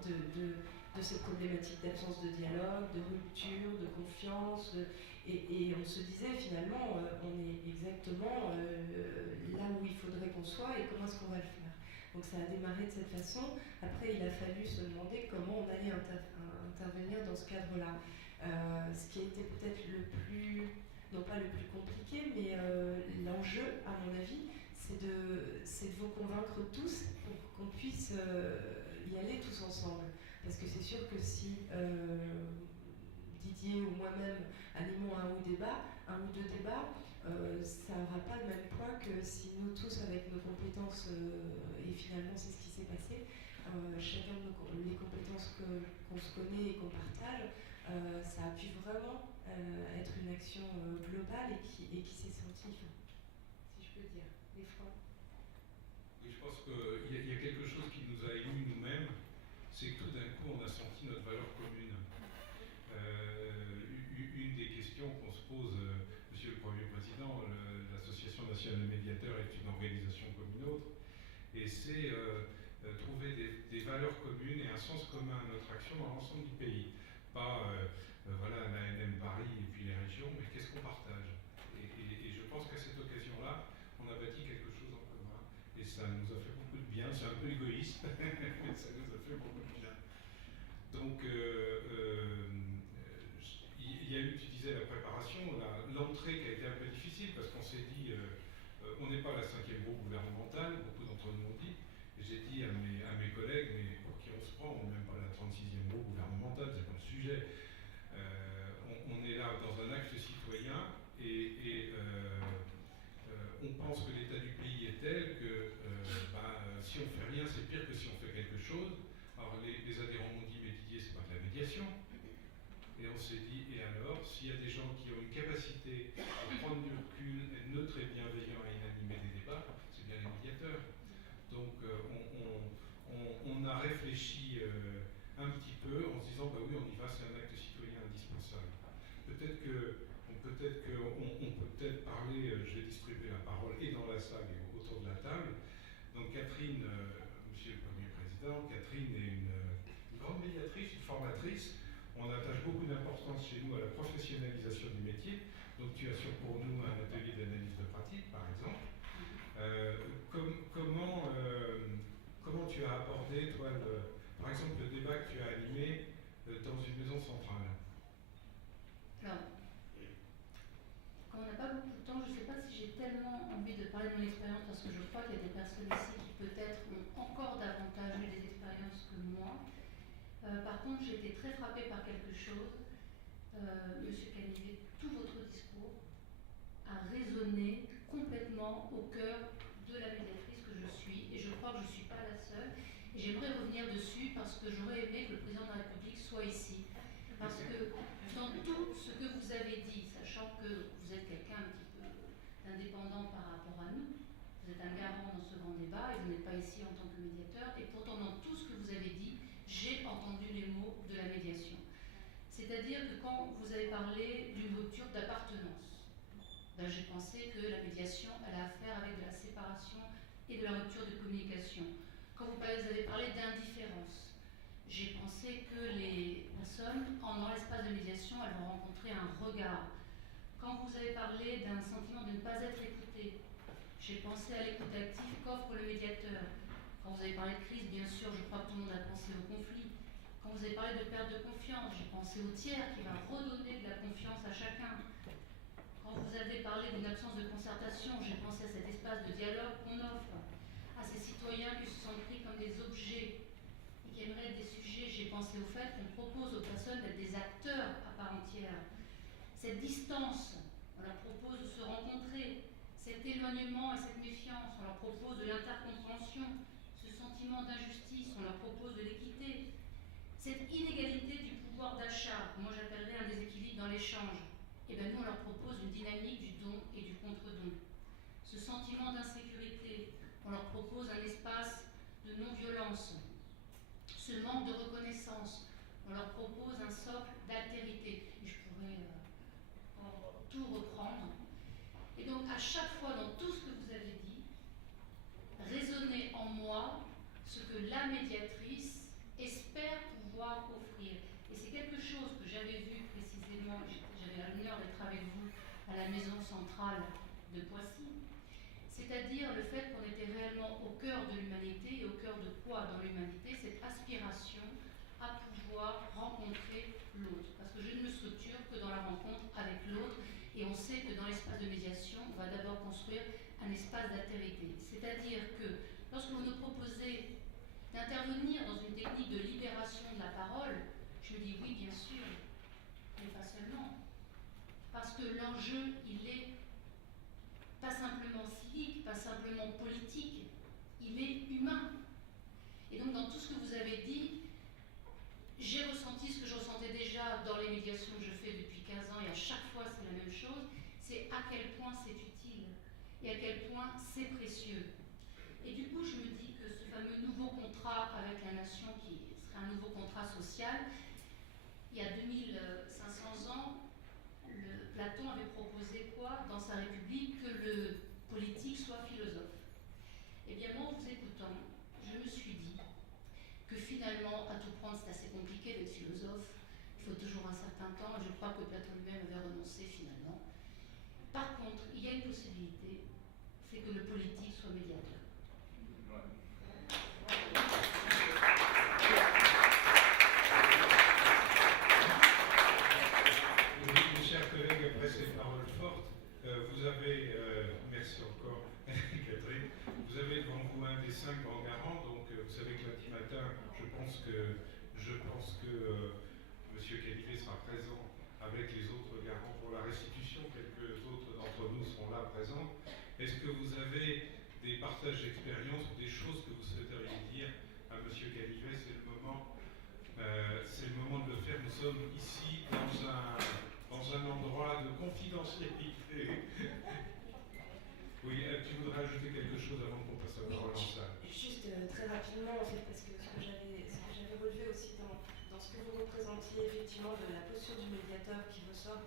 de cette problématique d'absence de dialogue, de rupture, de confiance. Et on se disait finalement, on est exactement là où il faudrait qu'on soit et comment est-ce qu'on va le faire. Donc ça a démarré de cette façon. Après, il a fallu se demander comment on allait intervenir dans ce cadre-là. Ce qui était peut-être le plus, non pas le plus compliqué, mais l'enjeu, à mon avis, c'est de vous convaincre tous pour qu'on puisse y aller tous ensemble. Parce que c'est sûr que si Didier ou moi-même animons un ou deux débats, ça n'aura pas le même poids que si nous tous, avec nos compétences, et finalement c'est ce qui s'est passé, chacun de les compétences qu'on se connaît et qu'on partage, ça a pu vraiment être une action globale et qui s'est sentie, si je peux dire, les freins. Oui, je pense qu'il y a quelque chose qui nous a émus nous-mêmes, c'est que tout d'un coup on a senti notre valeur commune. Une des questions qu'on se pose, Monsieur le Premier Président, l'Association nationale des médiateurs est une organisation comme une autre, et c'est trouver des valeurs communes et un sens commun à notre action dans l'ensemble du pays. Pas voilà, l'ANM Paris et puis les régions, mais qu'est-ce qu'on partage. Et je pense qu'à cette occasion-là, on a bâti quelque chose en commun, et ça nous a fait beaucoup de bien. C'est un peu égoïste, mais ça nous a fait beaucoup de bien. Donc, il y a eu, tu disais, la préparation, l'entrée qui a été un peu difficile, parce qu'on s'est dit, on n'est pas la 5e groupe gouvernementale, beaucoup d'entre nous l'ont dit, et j'ai dit à mes collègues, mais pour qui on se prend, on n'est même pas la 36e groupe gouvernementale, c'est pas le sujet. On est là dans un acte citoyen, et on pense que l'état du pays est tel que si on fait rien, c'est pire que si on fait quelque chose. Alors les adhérents m'ont dit, mais Didier, c'est pas de la médiation. Et on s'est dit, et alors, s'il y a des gens qui ont une capacité à prendre du recul, être neutre et bienveillant et inanimer des débats, c'est bien les médiateurs. Donc on a réfléchi un petit peu en se disant, bah oui, on y va, c'est un acte citoyen indispensable. Peut-être que Donc peut-être qu'on peut peut-être parler, je vais distribuer la parole et dans la salle et autour de la table. Donc Catherine, Monsieur le Premier Président, Catherine est une grande médiatrice, une formatrice. On attache beaucoup d'importance chez nous à la professionnalisation du métier. Donc tu assures pour nous un atelier d'analyse de pratique, par exemple. Comment tu as abordé, toi, par exemple, le débat que tu as animé dans une maison centrale? Alors, comme on n'a pas beaucoup de temps, je ne sais pas si j'ai tellement envie de parler de mon expérience parce que je crois qu'il y a des personnes ici qui peut-être ont encore davantage eu des expériences que moi. Par contre, j'ai été très frappée par quelque chose. Monsieur Canivet, tout votre discours a résonné complètement au cœur de la médiatrice que je suis, et je crois que je ne suis pas la seule. Et j'aimerais revenir dessus parce que j'aurais aimé que le président de la République soit ici. Parce que dans tout ce que vous avez dit, sachant que vous êtes quelqu'un un petit peu indépendant par rapport à nous, vous êtes un garant dans ce grand débat et vous n'êtes pas ici en tant que médiateur, et pourtant dans tout ce que vous avez dit, j'ai entendu les mots de la médiation. C'est-à-dire que quand vous avez parlé d'une rupture d'appartenance, ben j'ai pensé que la médiation elle a affaire avec de la séparation et de la rupture de communication. Quand vous avez parlé d'indifférence, j'ai pensé que les personnes, dans l'espace de médiation, elles vont rencontrer un regard. Quand vous avez parlé d'un sentiment de ne pas être écouté, j'ai pensé à l'écoute active qu'offre le médiateur. Quand vous avez parlé de crise, bien sûr, je crois que tout le monde a pensé au conflit. Quand vous avez parlé de perte de confiance, j'ai pensé au tiers qui va redonner de la confiance à chacun. Quand vous avez parlé d'une absence de concertation, j'ai pensé à cet espace de dialogue qu'on offre, à ces citoyens qui se sont pris comme des objets et qui aimeraient être des sujets. J'ai pensé au fait qu'on propose aux personnes d'être des acteurs à part entière. Cette distance, on leur propose de se rencontrer. Cet éloignement et cette méfiance, on leur propose de l'intercompréhension. Ce sentiment d'injustice, on leur propose de l'équité. Cette inégalité du pouvoir d'achat, que moi j'appellerais un déséquilibre dans l'échange, et bien nous on leur propose une dynamique du don et du contre-don. Ce sentiment d'insécurité, on leur propose un espace de non-violence. Ce manque de reconnaissance, on leur propose un socle d'altérité. Et je pourrais tout reprendre. Et donc à chaque fois dans tout ce que vous avez dit, résonnait en moi ce que la médiatrice espère pouvoir offrir. Et c'est quelque chose que j'avais vu précisément, j'avais l'honneur d'être avec vous à la maison centrale de Poissy, c'est-à-dire le fait qu'on était réellement au cœur de l'humanité et au cœur de quoi dans l'humanité, cette aspiration à pouvoir rencontrer l'autre. Parce que je ne me structure que dans la rencontre avec l'autre, et on sait que dans l'espace de médiation, on va d'abord construire un espace d'altérité. C'est-à-dire que lorsque vous nous proposez d'intervenir dans une technique de libération de la parole, je me dis oui, bien sûr, mais pas seulement. Parce que l'enjeu, il est pas simplement civique, pas simplement politique, il est humain. Et donc dans tout ce que vous avez dit, j'ai ressenti ce que je ressentais déjà dans les médiations que je fais depuis 15 ans, et à chaque fois c'est la même chose, c'est à quel point c'est utile et à quel point c'est précieux. Et du coup, je me dis que ce fameux nouveau contrat avec la nation, qui serait un nouveau contrat social, il y a 2500 ans, Platon avait proposé quoi dans sa République? Que le politique soit philosophe. Eh bien, moi, en vous écoutant, je me suis dit que finalement, à tout prendre, c'est assez compliqué d'être philosophe. Il faut toujours un certain temps, et je crois que Platon lui-même avait renoncé finalement. Par contre, il y a une possibilité, c'est que le politique soit médiateur. Mes chers collègues, après ces paroles fortes, vous avez, merci encore Catherine, vous avez devant vous un des 5 grands garants, donc vous savez que lundi matin, je pense que M. Canivet sera présent avec les autres garants pour la restitution, quelques autres d'entre nous seront là présents. Est-ce que vous avez des partages d'expérience ou des choses que vous souhaiteriez dire à M. Canivet? C'est le moment de le faire. Nous sommes ici dans un endroit de confidentialité. Oui, tu voudrais ajouter quelque chose avant qu'on passe la parole en salle? Juste très rapidement, en fait, parce que ce que j'avais relevé aussi dans ce que vous représentiez, effectivement, de la posture du médiateur qui ressort,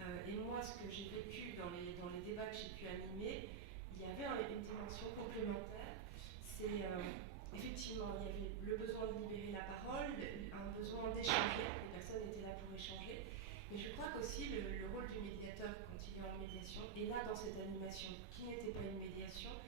Et moi, ce que j'ai vécu dans les débats que j'ai pu animer, il y avait une dimension complémentaire. C'est effectivement, il y avait le besoin de libérer la parole, un besoin d'échanger, les personnes étaient là pour échanger. Mais je crois qu'aussi le rôle du médiateur quand il est en médiation, et là dans cette animation qui n'était pas une médiation,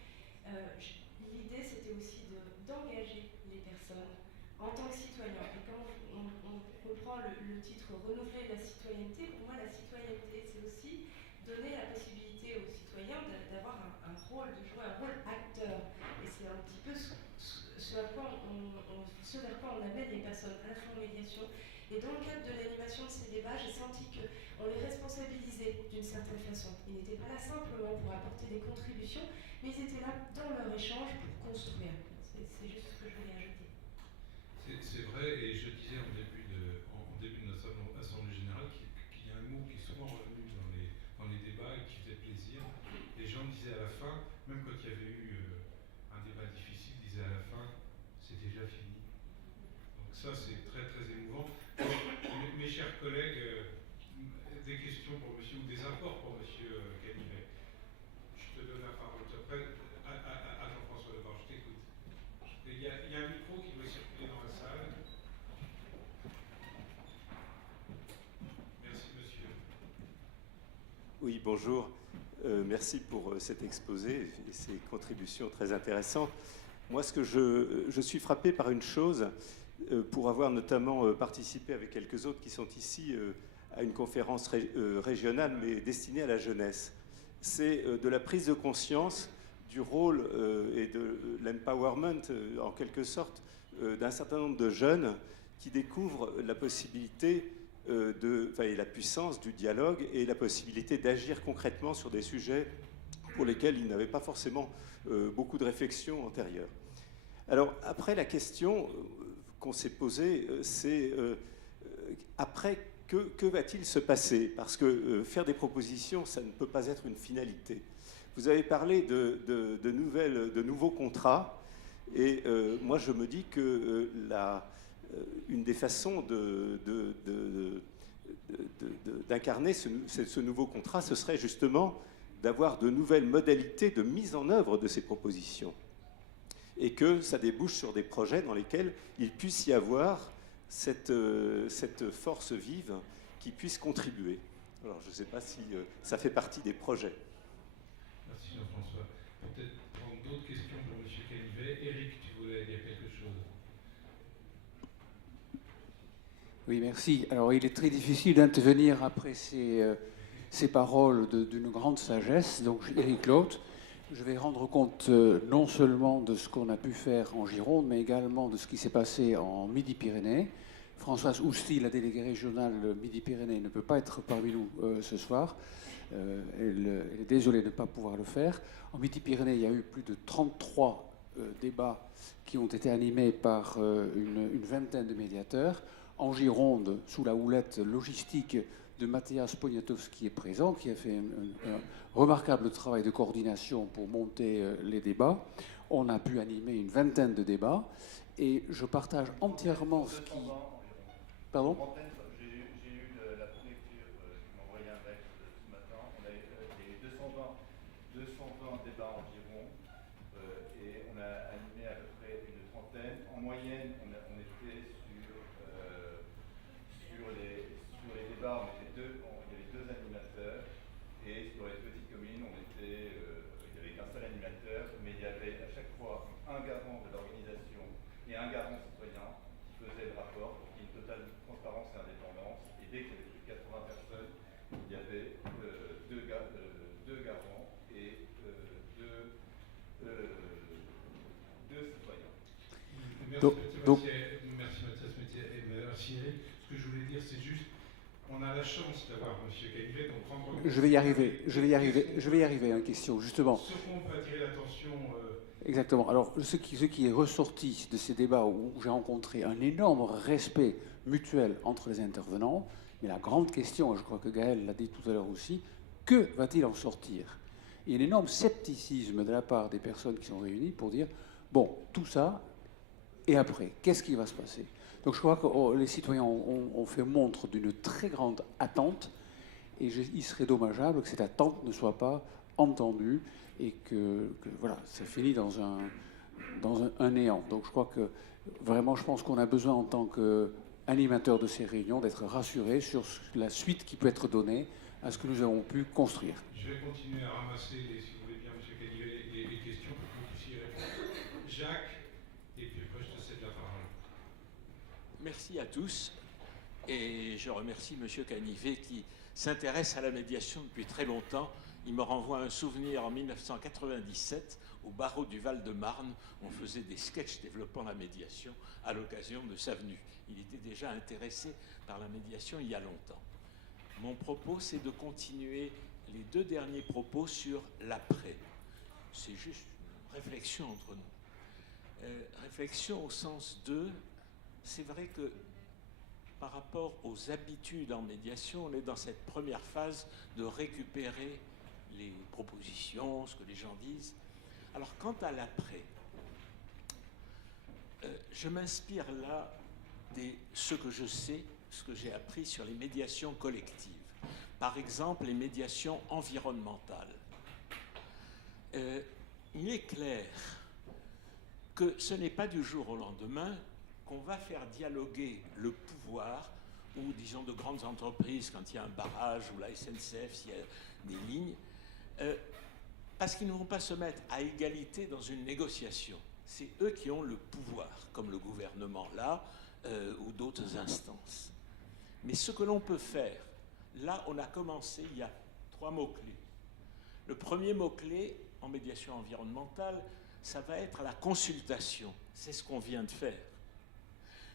l'idée c'était aussi d'engager les personnes en tant que citoyens. Et quand on reprend le titre Renouveler la citoyenneté, pour moi la citoyenneté c'est aussi donner la possibilité aux citoyens d'avoir un rôle, de jouer un rôle acteur. Et c'est un petit peu ce vers quoi on amène les personnes à la fois en médiation. Et dans le cadre de l'animation de ces débats, j'ai senti qu'on les responsabilisait d'une certaine façon. Ils n'étaient pas là simplement pour apporter des contributions, mais ils étaient là dans leur échange pour construire. C'est juste ce que je voulais ajouter. C'est vrai, et je disais en début de notre assemblée générale qu'il y a un mot qui est souvent revenu dans les débats et qui faisait plaisir. Les gens disaient à la fin, même quand il y avait eu un débat difficile, disaient à la fin, c'est déjà fini. Donc ça, c'est très très émouvant. Mes chers collègues, des questions pour monsieur, ou des apports pour monsieur Canivet. Je te donne la parole. Après, à Jean-François Lebas, je t'écoute. Il y a un micro qui doit circuler dans la salle. Merci, monsieur. Oui, bonjour. Merci pour cet exposé et ces contributions très intéressantes. Moi, je suis frappé par une chose, pour avoir notamment participé avec quelques autres qui sont ici à une conférence régionale, mais destinée à la jeunesse. C'est de la prise de conscience du rôle et de l'empowerment, en quelque sorte, d'un certain nombre de jeunes qui découvrent la possibilité et la puissance du dialogue et la possibilité d'agir concrètement sur des sujets pour lesquels ils n'avaient pas forcément beaucoup de réflexion antérieure. Alors, après, la question qu'on s'est posée, c'est après, que va-t-il se passer? Parce que faire des propositions, ça ne peut pas être une finalité. Vous avez parlé de nouveaux contrats, et moi je me dis que une des façons d'incarner ce nouveau contrat, ce serait justement d'avoir de nouvelles modalités de mise en œuvre de ces propositions. Et que ça débouche sur des projets dans lesquels il puisse y avoir cette force vive qui puisse contribuer. Alors je ne sais pas si ça fait partie des projets. Merci Jean-François. Peut-être prendre d'autres questions pour M. Canivet. Éric, tu voulais dire quelque chose? Oui, merci. Alors, il est très difficile d'intervenir après ces paroles d'une grande sagesse. Donc, Éric Lhott, je vais rendre compte non seulement de ce qu'on a pu faire en Gironde, mais également de ce qui s'est passé en Midi-Pyrénées. Françoise Ousti, la déléguée régionale Midi-Pyrénées, ne peut pas être parmi nous ce soir. Elle est désolée de ne pas pouvoir le faire. En Midi-Pyrénées, il y a eu plus de 33 débats qui ont été animés par une vingtaine de médiateurs. En Gironde, sous la houlette logistique de Mathias Poniatowski est présent, qui a fait un remarquable travail de coordination pour monter les débats. On a pu animer une vingtaine de débats et je partage entièrement ce qui... Pardon ? J'ai eu la préfecture qui m'a envoyé un mail ce matin. On a eu 220 débats en Gironde et on a animé à peu près une trentaine. En moyenne, on était sur les débats, il y avait deux animateurs, et sur les petites communes, il n'y avait qu'un seul animateur, mais il y avait à chaque fois un garant de l'organisation et un garant citoyen qui faisait le rapport pour qu'il y ait une totale transparence et indépendance. Et dès qu'il y avait plus de 80 personnes, il y avait deux garants et deux citoyens. Merci Mathias, merci Eric. Ce que je voulais dire, c'est juste, on a la chance d'avoir M. Canivet, donc prendre... Je vais y arriver à une question, justement. Ce qu'on peut attirer l'attention... Exactement. Alors, ce qui est ressorti de ces débats où j'ai rencontré un énorme respect mutuel entre les intervenants, mais la grande question, et je crois que Gaël l'a dit tout à l'heure aussi, que va-t-il en sortir? Il y a un énorme scepticisme de la part des personnes qui sont réunies pour dire, bon, tout ça, et après, qu'est-ce qui va se passer? Donc je crois que les citoyens ont fait montre d'une très grande attente Et il serait dommageable que cette attente ne soit pas entendue et que voilà, ça finit dans un néant. Donc je crois que vraiment, je pense qu'on a besoin en tant qu'animateur de ces réunions d'être rassuré sur la suite qui peut être donnée à ce que nous avons pu construire. Je vais continuer à ramasser, si vous voulez bien, M. Canivet, les questions pour que vous puissiez répondre. Jacques, et puis après je te cède la parole. Merci à tous. Et je remercie M. Canivet qui s'intéresse à la médiation depuis très longtemps. Il me renvoie un souvenir en 1997, au barreau du Val-de-Marne. On faisait des sketchs développant la médiation à l'occasion de sa venue. Il était déjà intéressé par la médiation il y a longtemps. Mon propos, c'est de continuer les 2 derniers propos sur l'après. C'est juste une réflexion entre nous. Réflexion au sens de, c'est vrai que par rapport aux habitudes en médiation, on est dans cette première phase de récupérer les propositions, ce que les gens disent. Alors, quant à l'après, je m'inspire là de ce que je sais, ce que j'ai appris sur les médiations collectives. Par exemple, les médiations environnementales. Il est clair que ce n'est pas du jour au lendemain qu'on va faire dialoguer le pouvoir ou, disons, de grandes entreprises quand il y a un barrage ou la SNCF, s'il y a des lignes, parce qu'ils ne vont pas se mettre à égalité dans une négociation. C'est eux qui ont le pouvoir, comme le gouvernement là, ou d'autres instances. Mais ce que l'on peut faire, là on a commencé, il y a 3 mots-clés. Le premier mot-clé en médiation environnementale, ça va être la consultation. C'est ce qu'on vient de faire.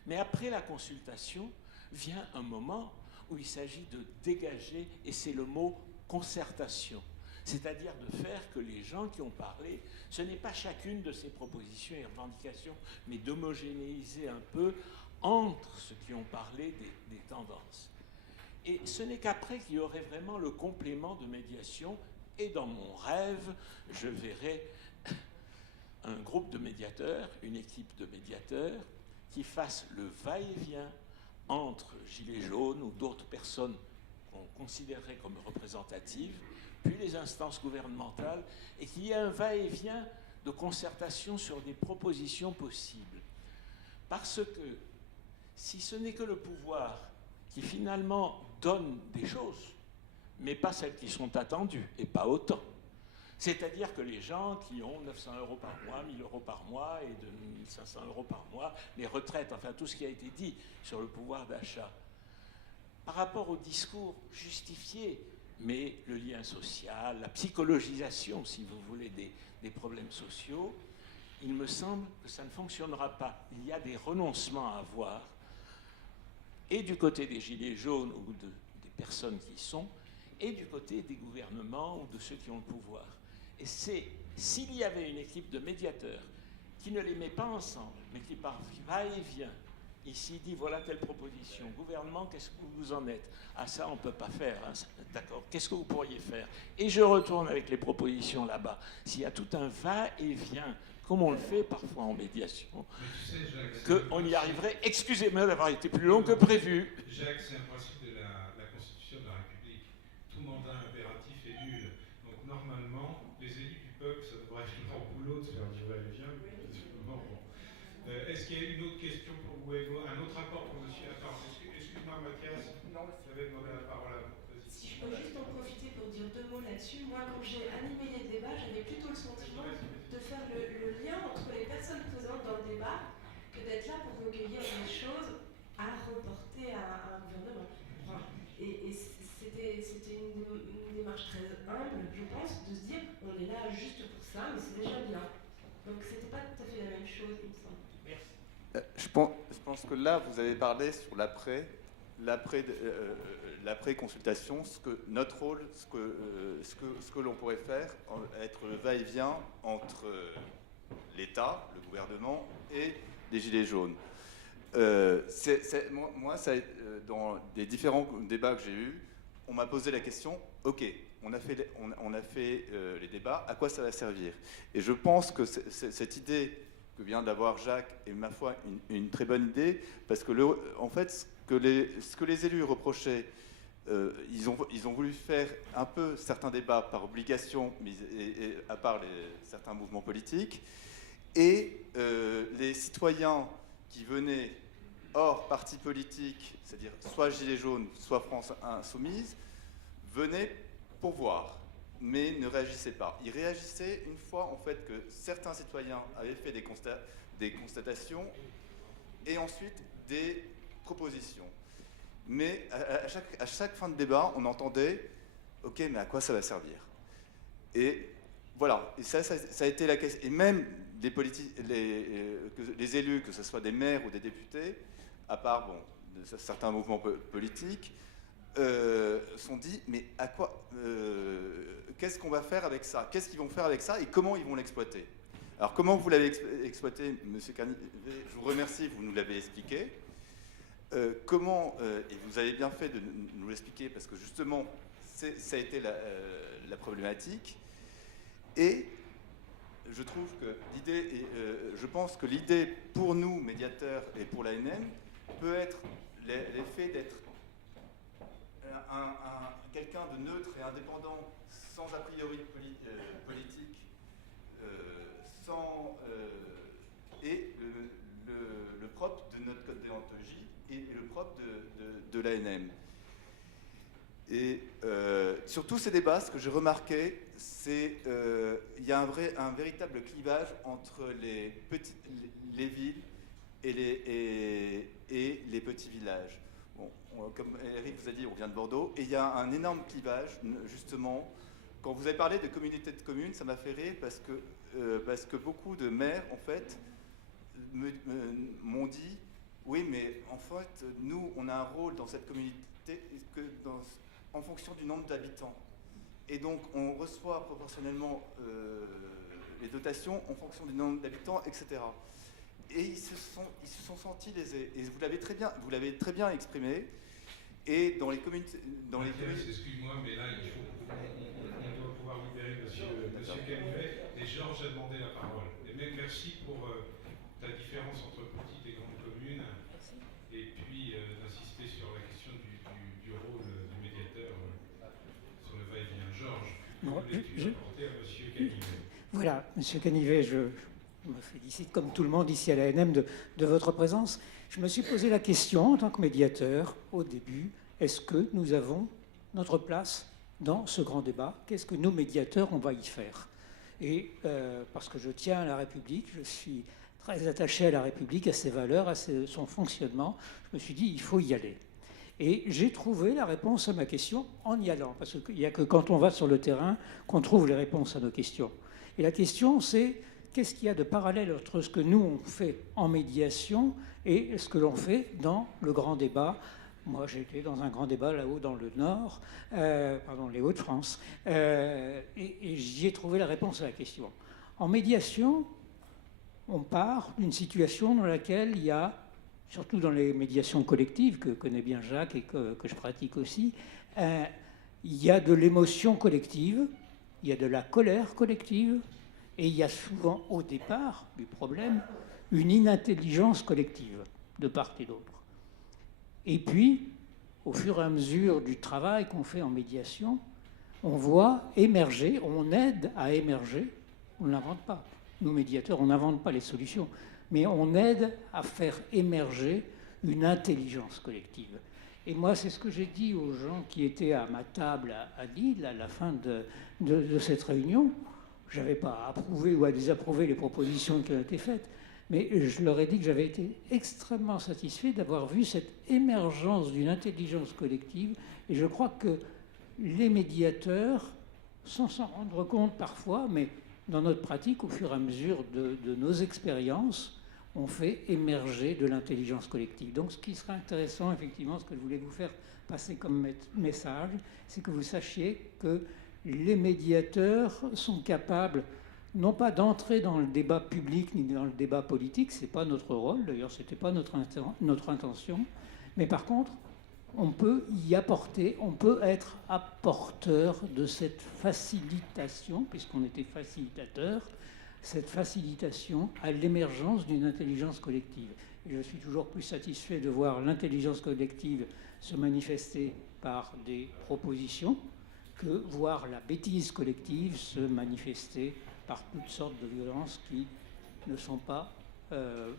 Mais après la consultation, vient un moment où il s'agit de dégager, et c'est le mot concertation. C'est-à-dire de faire que les gens qui ont parlé, ce n'est pas chacune de ces propositions et revendications, mais d'homogénéiser un peu entre ceux qui ont parlé des tendances. Et ce n'est qu'après qu'il y aurait vraiment le complément de médiation, et dans mon rêve, je verrais un groupe de médiateurs, une équipe de médiateurs, qui fasse le va-et-vient entre Gilets jaunes ou d'autres personnes qu'on considérerait comme représentatives, puis les instances gouvernementales, et qu'il y ait un va-et-vient de concertation sur des propositions possibles. Parce que si ce n'est que le pouvoir qui finalement donne des choses, mais pas celles qui sont attendues, et pas autant. C'est-à-dire que les gens qui ont 900 € par mois, 1000 € par mois et 2500 € par mois, les retraites, enfin tout ce qui a été dit sur le pouvoir d'achat, par rapport au discours justifié, mais le lien social, la psychologisation, si vous voulez, des problèmes sociaux, il me semble que ça ne fonctionnera pas. Il y a des renoncements à avoir, et du côté des Gilets jaunes ou des personnes qui y sont, et du côté des gouvernements ou de ceux qui ont le pouvoir. Et c'est, s'il y avait une équipe de médiateurs qui ne les met pas ensemble, mais qui par va-et-vient, ici dit voilà telle proposition, gouvernement, qu'est-ce que vous en êtes? Ah ça on ne peut pas faire, hein. D'accord, qu'est-ce que vous pourriez faire? Et je retourne avec les propositions là-bas. S'il y a tout un va-et-vient, comme on le fait parfois en médiation, qu'on y arriverait. Excusez-moi d'avoir été plus long que prévu. Jacques, c'est un principe de la Constitution de la République. Tout mandat impératif est nul. Donc normalement, les élus du peuple, ça devrait être leur boulot de faire du va-et-vient. Bon. Est-ce qu'il y a une autre question pour vous, un autre rapport pour monsieur? Attends, excuse-moi Mathias, j'avais demandé la parole à vous. Si je peux juste en profiter pour dire 2 mots là-dessus, moi quand j'ai animé les débats, j'avais plutôt le sentiment de faire le lien entre les personnes présentes dans le débat que d'être là pour recueillir des choses à reporter à un gouvernement. Enfin, et c'était une démarche très humble, je pense, de se dire on est là juste pour ça, mais c'est déjà bien. Donc c'était pas tout à fait la même chose, il me semble. Merci. Je pense que là, vous avez parlé sur l'après-consultation, notre rôle, ce que l'on pourrait faire, être le va-et-vient entre l'État, le gouvernement et les Gilets jaunes. Moi, dans les différents débats que j'ai eus, on m'a posé la question, ok, on a fait les débats, à quoi ça va servir? Et je pense que cette idée que vient d'avoir Jacques est, ma foi, une très bonne idée, parce que en fait, ce que les élus reprochaient ils ont voulu faire un peu certains débats par obligation, et à part certains mouvements politiques, et les citoyens qui venaient hors parti politique, c'est-à-dire soit Gilets jaunes, soit France Insoumise, venaient pour voir, mais ne réagissaient pas. Ils réagissaient une fois en fait que certains citoyens avaient fait des constatations et ensuite des propositions. Mais à chaque fin de débat, on entendait « Ok, mais à quoi ça va servir ?» Et voilà, et ça a été la question. Et même les élus, que ce soit des maires ou des députés, à part certains mouvements politiques, sont dit « Mais à quoi qu'est-ce qu'on va faire avec ça? Qu'est-ce qu'ils vont faire avec ça et comment ils vont l'exploiter ?» Alors, comment vous l'avez exploité, M. Canivet? Je vous remercie, vous nous l'avez expliqué. Comment, et vous avez bien fait de nous l'expliquer, parce que justement, ça a été la problématique. Et je trouve que l'idée, je pense que l'idée pour nous, médiateurs, et pour l'ANM, peut être l'effet d'être quelqu'un de neutre et indépendant, sans a priori politique, et le propre de notre code déontologie et le propre de l'ANM. Et sur tous ces débats, ce que j'ai remarqué, c'est qu'il y a un véritable clivage entre les villes et les petits villages. Bon, comme Eric vous a dit, on vient de Bordeaux, et il y a un énorme clivage, justement. Quand vous avez parlé de communauté de communes, ça m'a fait rire parce que beaucoup de maires, en fait, m'ont dit « Oui, mais en fait, nous, on a un rôle dans cette communauté en fonction du nombre d'habitants. Et donc, on reçoit proportionnellement les dotations en fonction du nombre d'habitants, etc. » Et ils se sont sentis lésés. Et vous l'avez très bien exprimé. Et dans les communautés... Excuse-moi, mais là, on doit pouvoir libérer Monsieur Canivet. Et Georges a demandé la parole. Et même merci pour ta différence entre petites et grandes communes. Et puis d'insister sur la question du rôle du médiateur sur le va-et-vient. Georges, que voulais-tu apporter à Monsieur Canivet? Voilà, Monsieur Canivet, je me félicite, comme tout le monde ici à l'ANM, de votre présence. Je me suis posé la question, en tant que médiateur, au début, est-ce que nous avons notre place dans ce grand débat? Qu'est-ce que nous, médiateurs, on va y faire? Et parce que je tiens à la République, je suis très attaché à la République, à ses valeurs, à son fonctionnement, je me suis dit, il faut y aller. Et j'ai trouvé la réponse à ma question en y allant, parce qu'il n'y a que quand on va sur le terrain qu'on trouve les réponses à nos questions. Et la question, c'est qu'est-ce qu'il y a de parallèle entre ce que nous, on fait en médiation et ce que l'on fait dans le grand débat? Moi, j'ai été dans un grand débat là-haut dans le Nord, les Hauts-de-France, et j'y ai trouvé la réponse à la question. En médiation, on part d'une situation dans laquelle il y a, surtout dans les médiations collectives, que connaît bien Jacques et que je pratique aussi, il y a de l'émotion collective, il y a de la colère collective, et il y a souvent, au départ du problème, une inintelligence collective, de part et d'autre. Et puis, au fur et à mesure du travail qu'on fait en médiation, on voit émerger, on aide à émerger, on ne l'invente pas. Nous, médiateurs, on n'invente pas les solutions, mais on aide à faire émerger une intelligence collective. Et moi, c'est ce que j'ai dit aux gens qui étaient à ma table à Lille, à la fin de cette réunion. Je n'avais pas approuvé ou à désapprouver les propositions qui ont été faites, mais je leur ai dit que j'avais été extrêmement satisfait d'avoir vu cette émergence d'une intelligence collective. Et je crois que les médiateurs, sans s'en rendre compte parfois, mais dans notre pratique, au fur et à mesure de nos expériences, on fait émerger de l'intelligence collective. Donc ce qui serait intéressant, effectivement, ce que je voulais vous faire passer comme message, c'est que vous sachiez que les médiateurs sont capables non pas d'entrer dans le débat public ni dans le débat politique, ce n'est pas notre rôle, d'ailleurs ce n'était pas notre intention, mais par contre, on peut y apporter, on peut être apporteur de cette facilitation, puisqu'on était facilitateur, cette facilitation à l'émergence d'une intelligence collective. Et je suis toujours plus satisfait de voir l'intelligence collective se manifester par des propositions que voir la bêtise collective se manifester par toutes sortes de violences qui ne sont pas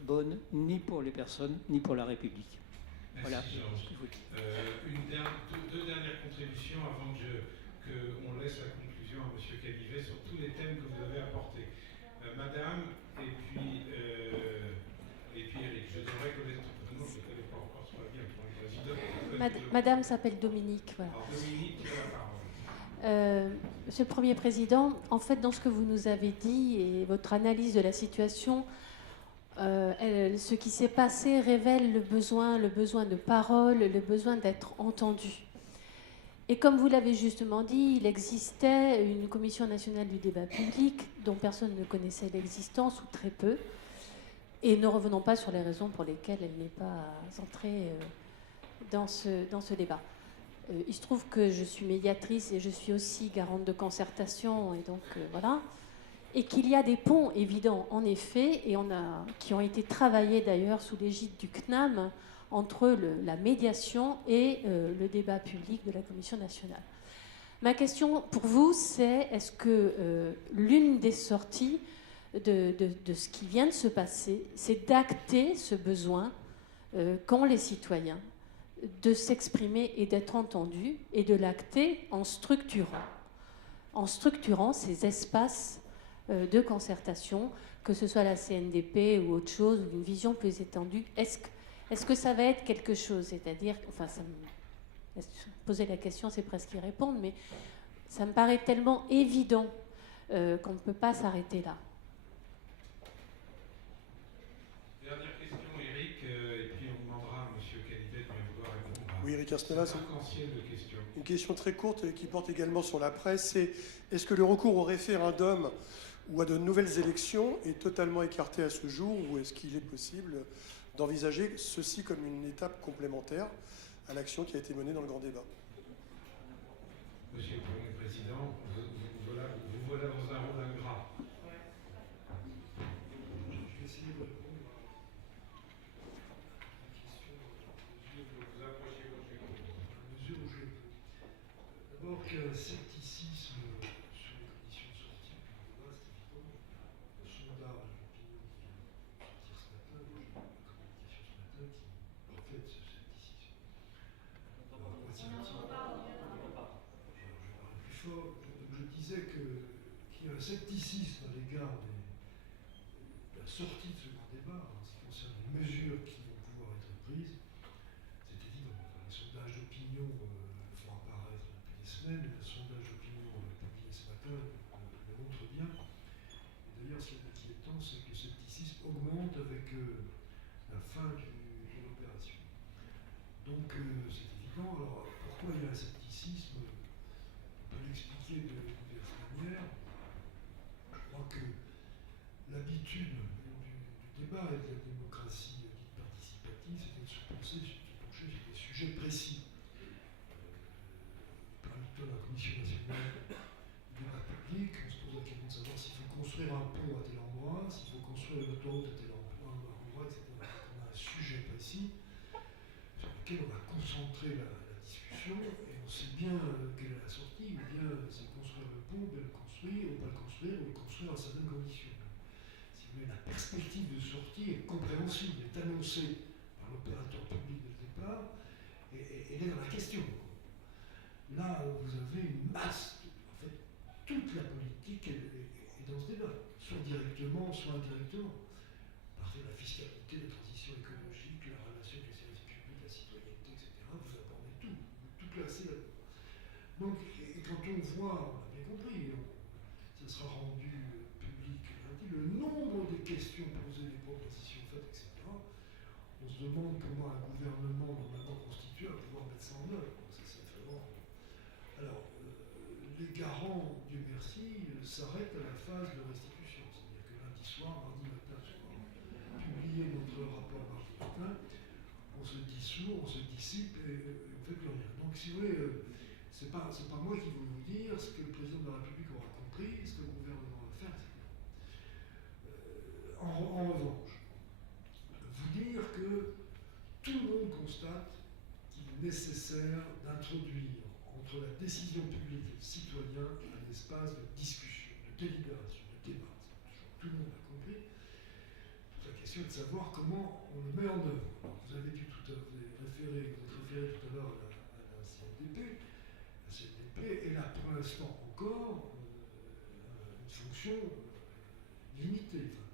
bonnes ni pour les personnes ni pour la République. Merci, Voilà. Georges. Deux dernières contributions avant qu'on laisse la conclusion à M. Canivet sur tous les thèmes que vous avez apportés. Madame, et puis Eric, je devrais connaître votre nom, je ne connais pas encore très bien pour le président. Madame s'appelle Dominique. Voilà. Alors, Dominique, tu as la parole. Monsieur le Premier Président, en fait, dans ce que vous nous avez dit et votre analyse de la situation, ce qui s'est passé révèle le besoin de parole, le besoin d'être entendu. Et comme vous l'avez justement dit, il existait une commission nationale du débat public dont personne ne connaissait l'existence ou très peu. Et ne revenons pas sur les raisons pour lesquelles elle n'est pas entrée dans ce débat. Il se trouve que je suis médiatrice et je suis aussi garante de concertation, et donc voilà. Et qu'il y a des ponts évidents, en effet, qui ont été travaillés d'ailleurs sous l'égide du CNAM, entre la médiation et le débat public de la Commission nationale. Ma question pour vous, c'est est-ce que l'une des sorties de ce qui vient de se passer, c'est d'acter ce besoin qu'ont les citoyens de s'exprimer et d'être entendus, et de l'acter en structurant ces espaces de concertation, que ce soit la CNDP ou autre chose, ou une vision plus étendue. Est-ce que ça va être quelque chose? C'est-à-dire, enfin, poser la question, c'est presque y répondre, mais ça me paraît tellement évident qu'on ne peut pas s'arrêter là. Dernière question, Eric, et puis on demandera à M. Canivet de bien vouloir répondre à Oui, Eric Arstelas, cette arc-en-ciel de questions. une question très courte qui porte également sur la presse, c'est est-ce que le recours au référendum ou à de nouvelles élections est totalement écarté à ce jour, ou est-ce qu'il est possible d'envisager ceci comme une étape complémentaire à l'action qui a été menée dans le grand débat? Monsieur le Premier Président, vous voilà dans un rôle ingrat. Je vais essayer de répondre à la question Vous approchez votre micro. à la mesure où je peux. D'abord qu'il y a un scepticisme sur les conditions de sortie du débat, c'est évident. Le sondage d'opinion qui vient de sortir ce matin, moi j'ai eu la communication ce matin qui reflète ce scepticisme. Alors, voici le petit. Je parle plus fort. Donc je disais qu'il y a un scepticisme à l'égard de la sortie de ce grand débat en ce qui concerne les mesures qui vont pouvoir être prises. C'est évident. Enfin, les sondages d'opinion font apparaître depuis des semaines, et le sondage d'opinion publié ce matin le montre bien. Et d'ailleurs, ce qui est inquiétant, c'est que le scepticisme augmente avec la fin de l'opération. Donc, c'est évident. Alors, pourquoi il y a un scepticisme? On peut l'expliquer de diverses manières. Je crois que l'habitude du débat et de la démocratie dite participative, c'était de se pencher sur des sujets précis. Par exemple, la Commission nationale du débat public, on se pose la question de savoir s'il faut construire un pont à tel endroit, s'il faut construire une autoroute à tel endroit, etc. Donc, on a un sujet précis sur lequel on va concentrer la discussion, et on sait bien quelle est la sortie, ou bien c'est construire le pont, bien le construire, ou pas le construire, ou le construire à certaines conditions. Si vous voulez, la perspective de sortie est compréhensible, est annoncée par l'opérateur public dès le départ, et elle est dans la question. Là, vous avez une masse, en fait, toute la politique est dans ce débat, soit directement, soit indirectement. À partir de la fiscalité, la transition écologique, la relation avec les services publics, la citoyenneté, etc., vous abordez tout, vous tout placez là-dedans. Donc, et quand on voit, on a bien compris, ça sera rendu public lundi, le nombre de questions posées, des propositions faites, etc., on se demande comment un gouvernement normalement constitué va pouvoir mettre ça en œuvre. Ça, c'est vraiment... Alors, les garants, Dieu merci, s'arrêtent à la phase de restitution. C'est-à-dire que lundi soir, mardi matin, publier notre rapport mardi matin, on se dissout, on se dissipe et on ne fait plus rien. Donc, si vous voulez, c'est pas moi qui vais vous dire ce que le président de la République aura compris, ce que le gouvernement va faire, etc. En revanche, vous dire que tout le monde constate qu'il nécessaire d'introduire entre la décision publique et le citoyen un espace de discussion, de délibération, de débat. Tout le monde a compris. La question est de savoir comment on le met en œuvre. Alors, vous avez dit tout à l'heure, vous êtes référé tout à l'heure à la CNDP. La CNDP est là pour l'instant encore une fonction limitée. Enfin,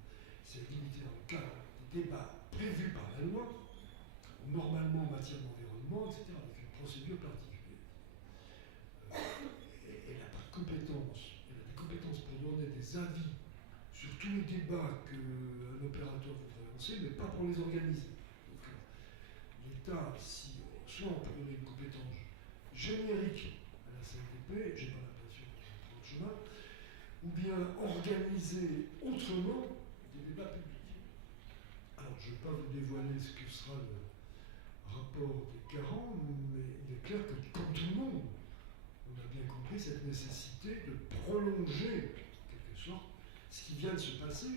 c'est limité dans le cadre des débats prévus par la loi, normalement en matière d'environnement, etc., avec une procédure particulière. Elle n'a pas de compétences. Elle a des compétences pour donner des avis sur tous les débats qu'un opérateur voudrait lancer, mais pas pour les organiser. Donc, l'État, si soit on peut donner une compétence générique à la CNDP, j'ai pas l'impression qu'on prend le chemin, ou bien organiser autrement des débats publics. Alors, je ne vais pas vous dévoiler ce que sera le rapport des garants, mais il est clair que, comme tout le monde, on a bien compris cette nécessité de prolonger, en quelque sorte, ce qui vient de se passer,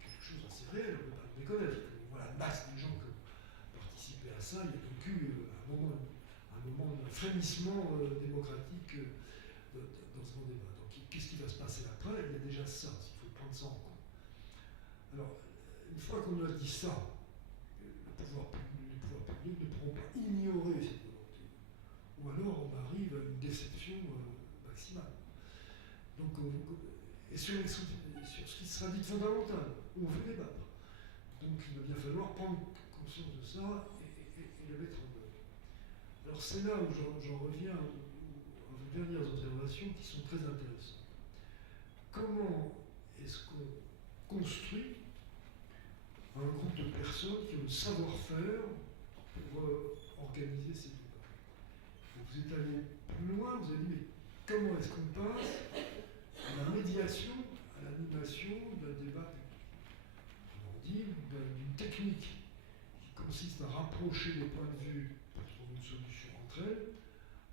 quelque chose d'assez réel, on ne peut pas le méconnaître. On voit la masse des gens qui ont participé à ça, il y a donc eu un moment de frémissement démocratique dans ce grand débat. Donc qu'est-ce qui va se passer après? Il y a déjà ça, il faut prendre ça en compte. Alors, une fois qu'on a dit ça, les pouvoirs publics ne pourront pas ignorer cette volonté. Ou alors on arrive à une déception maximale. Donc, et sur ce qui sera dit fondamental, où on veut débattre. Donc il va bien falloir prendre conscience de ça et le mettre en œuvre. Alors c'est là où j'en reviens aux dernières observations qui sont très intéressantes. Comment est-ce qu'on construit un groupe de personnes qui ont le savoir-faire pour organiser ces débats? Donc vous êtes allé plus loin, vous avez dit, mais comment est-ce qu'on passe à la médiation, à l'animation d'un débat public? On dit d'une technique qui consiste à rapprocher les points de vue pour trouver une solution entre elles,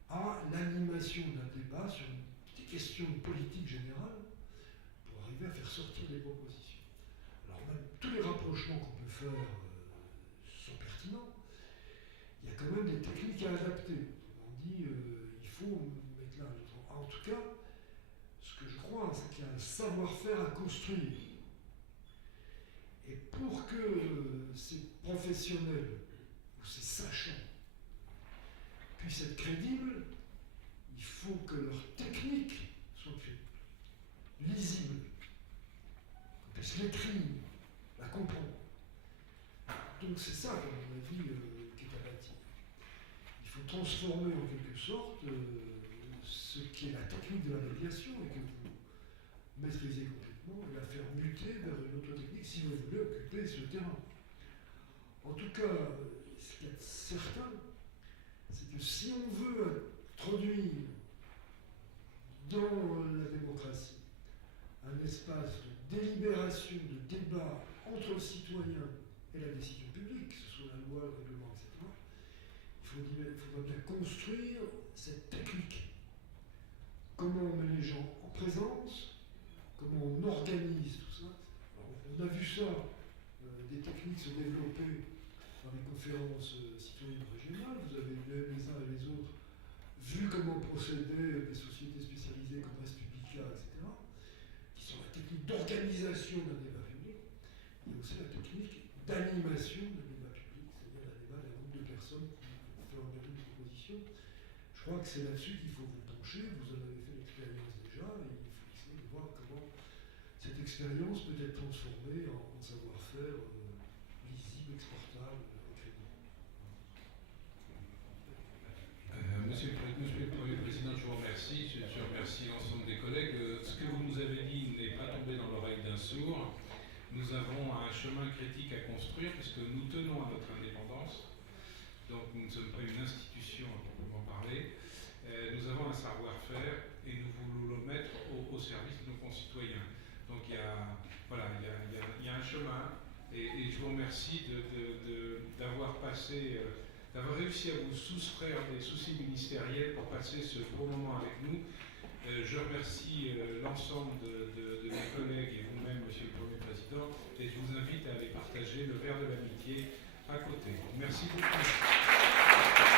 à l'animation d'un débat sur des questions de politique générale pour arriver à faire sortir des propositions. Alors même tous les rapprochements qu'on peut faire sont pertinents. Il y a quand même des techniques à adapter. On dit il faut mettre l'un à l'autre. En tout cas, ce que je crois, c'est qu'il y a un savoir-faire à construire. Et pour que ces professionnels ou ces sachants puissent être crédibles, il faut que leur technique soit lisible, qu'on puisse l'écrire, la comprendre. Donc c'est ça, à mon avis, qui est à bâtir. Il faut transformer en quelque sorte ce qui est la technique de la médiation et que vous maîtrisez complètement et la faire muter vers une autre technique si vous voulez occuper ce terrain. En tout cas, ce qui est certain, c'est que si on veut introduire dans la démocratie un espace de délibération, de débat entre le citoyen et la décision publique, que ce soit la loi, le règlement, etc., il faudra bien construire cette technique. Comment on met les gens en présence, comment on organise tout ça. Alors, on a vu ça, des techniques se développer dans les conférences citoyennes régionales. Vous avez les uns et les autres vu comment procédaient des sociétés spécialisées comme Respublica, etc., qui sont la technique d'organisation d'un débat public. Il y a aussi la technique d'animation d'un débat public, c'est-à-dire un débat d'un groupe de personnes qui font une proposition. Je crois que c'est là-dessus qu'il faut vous pencher. Vous en avez fait l'expérience déjà, et il faut essayer de voir comment cette expérience peut être transformée en savoir-faire lisible, exportable, crédible. Monsieur le Premier Président, je vous remercie. Je remercie l'ensemble des collègues. Ce que vous nous avez dit n'est pas tombé dans l'oreille d'un sourd. Nous avons un chemin critique à construire puisque nous tenons à notre indépendance. Donc nous ne sommes pas une institution à proprement parler. Nous avons un savoir-faire et nous voulons le mettre au service de nos concitoyens. Donc il y a un chemin et je vous remercie d'avoir réussi à vous soustraire des soucis ministériels pour passer ce beau moment avec nous. Je remercie l'ensemble de mes collègues et vous-même, Monsieur le Premier Président, et je vous invite à aller partager le verre de l'amitié à côté. Merci beaucoup.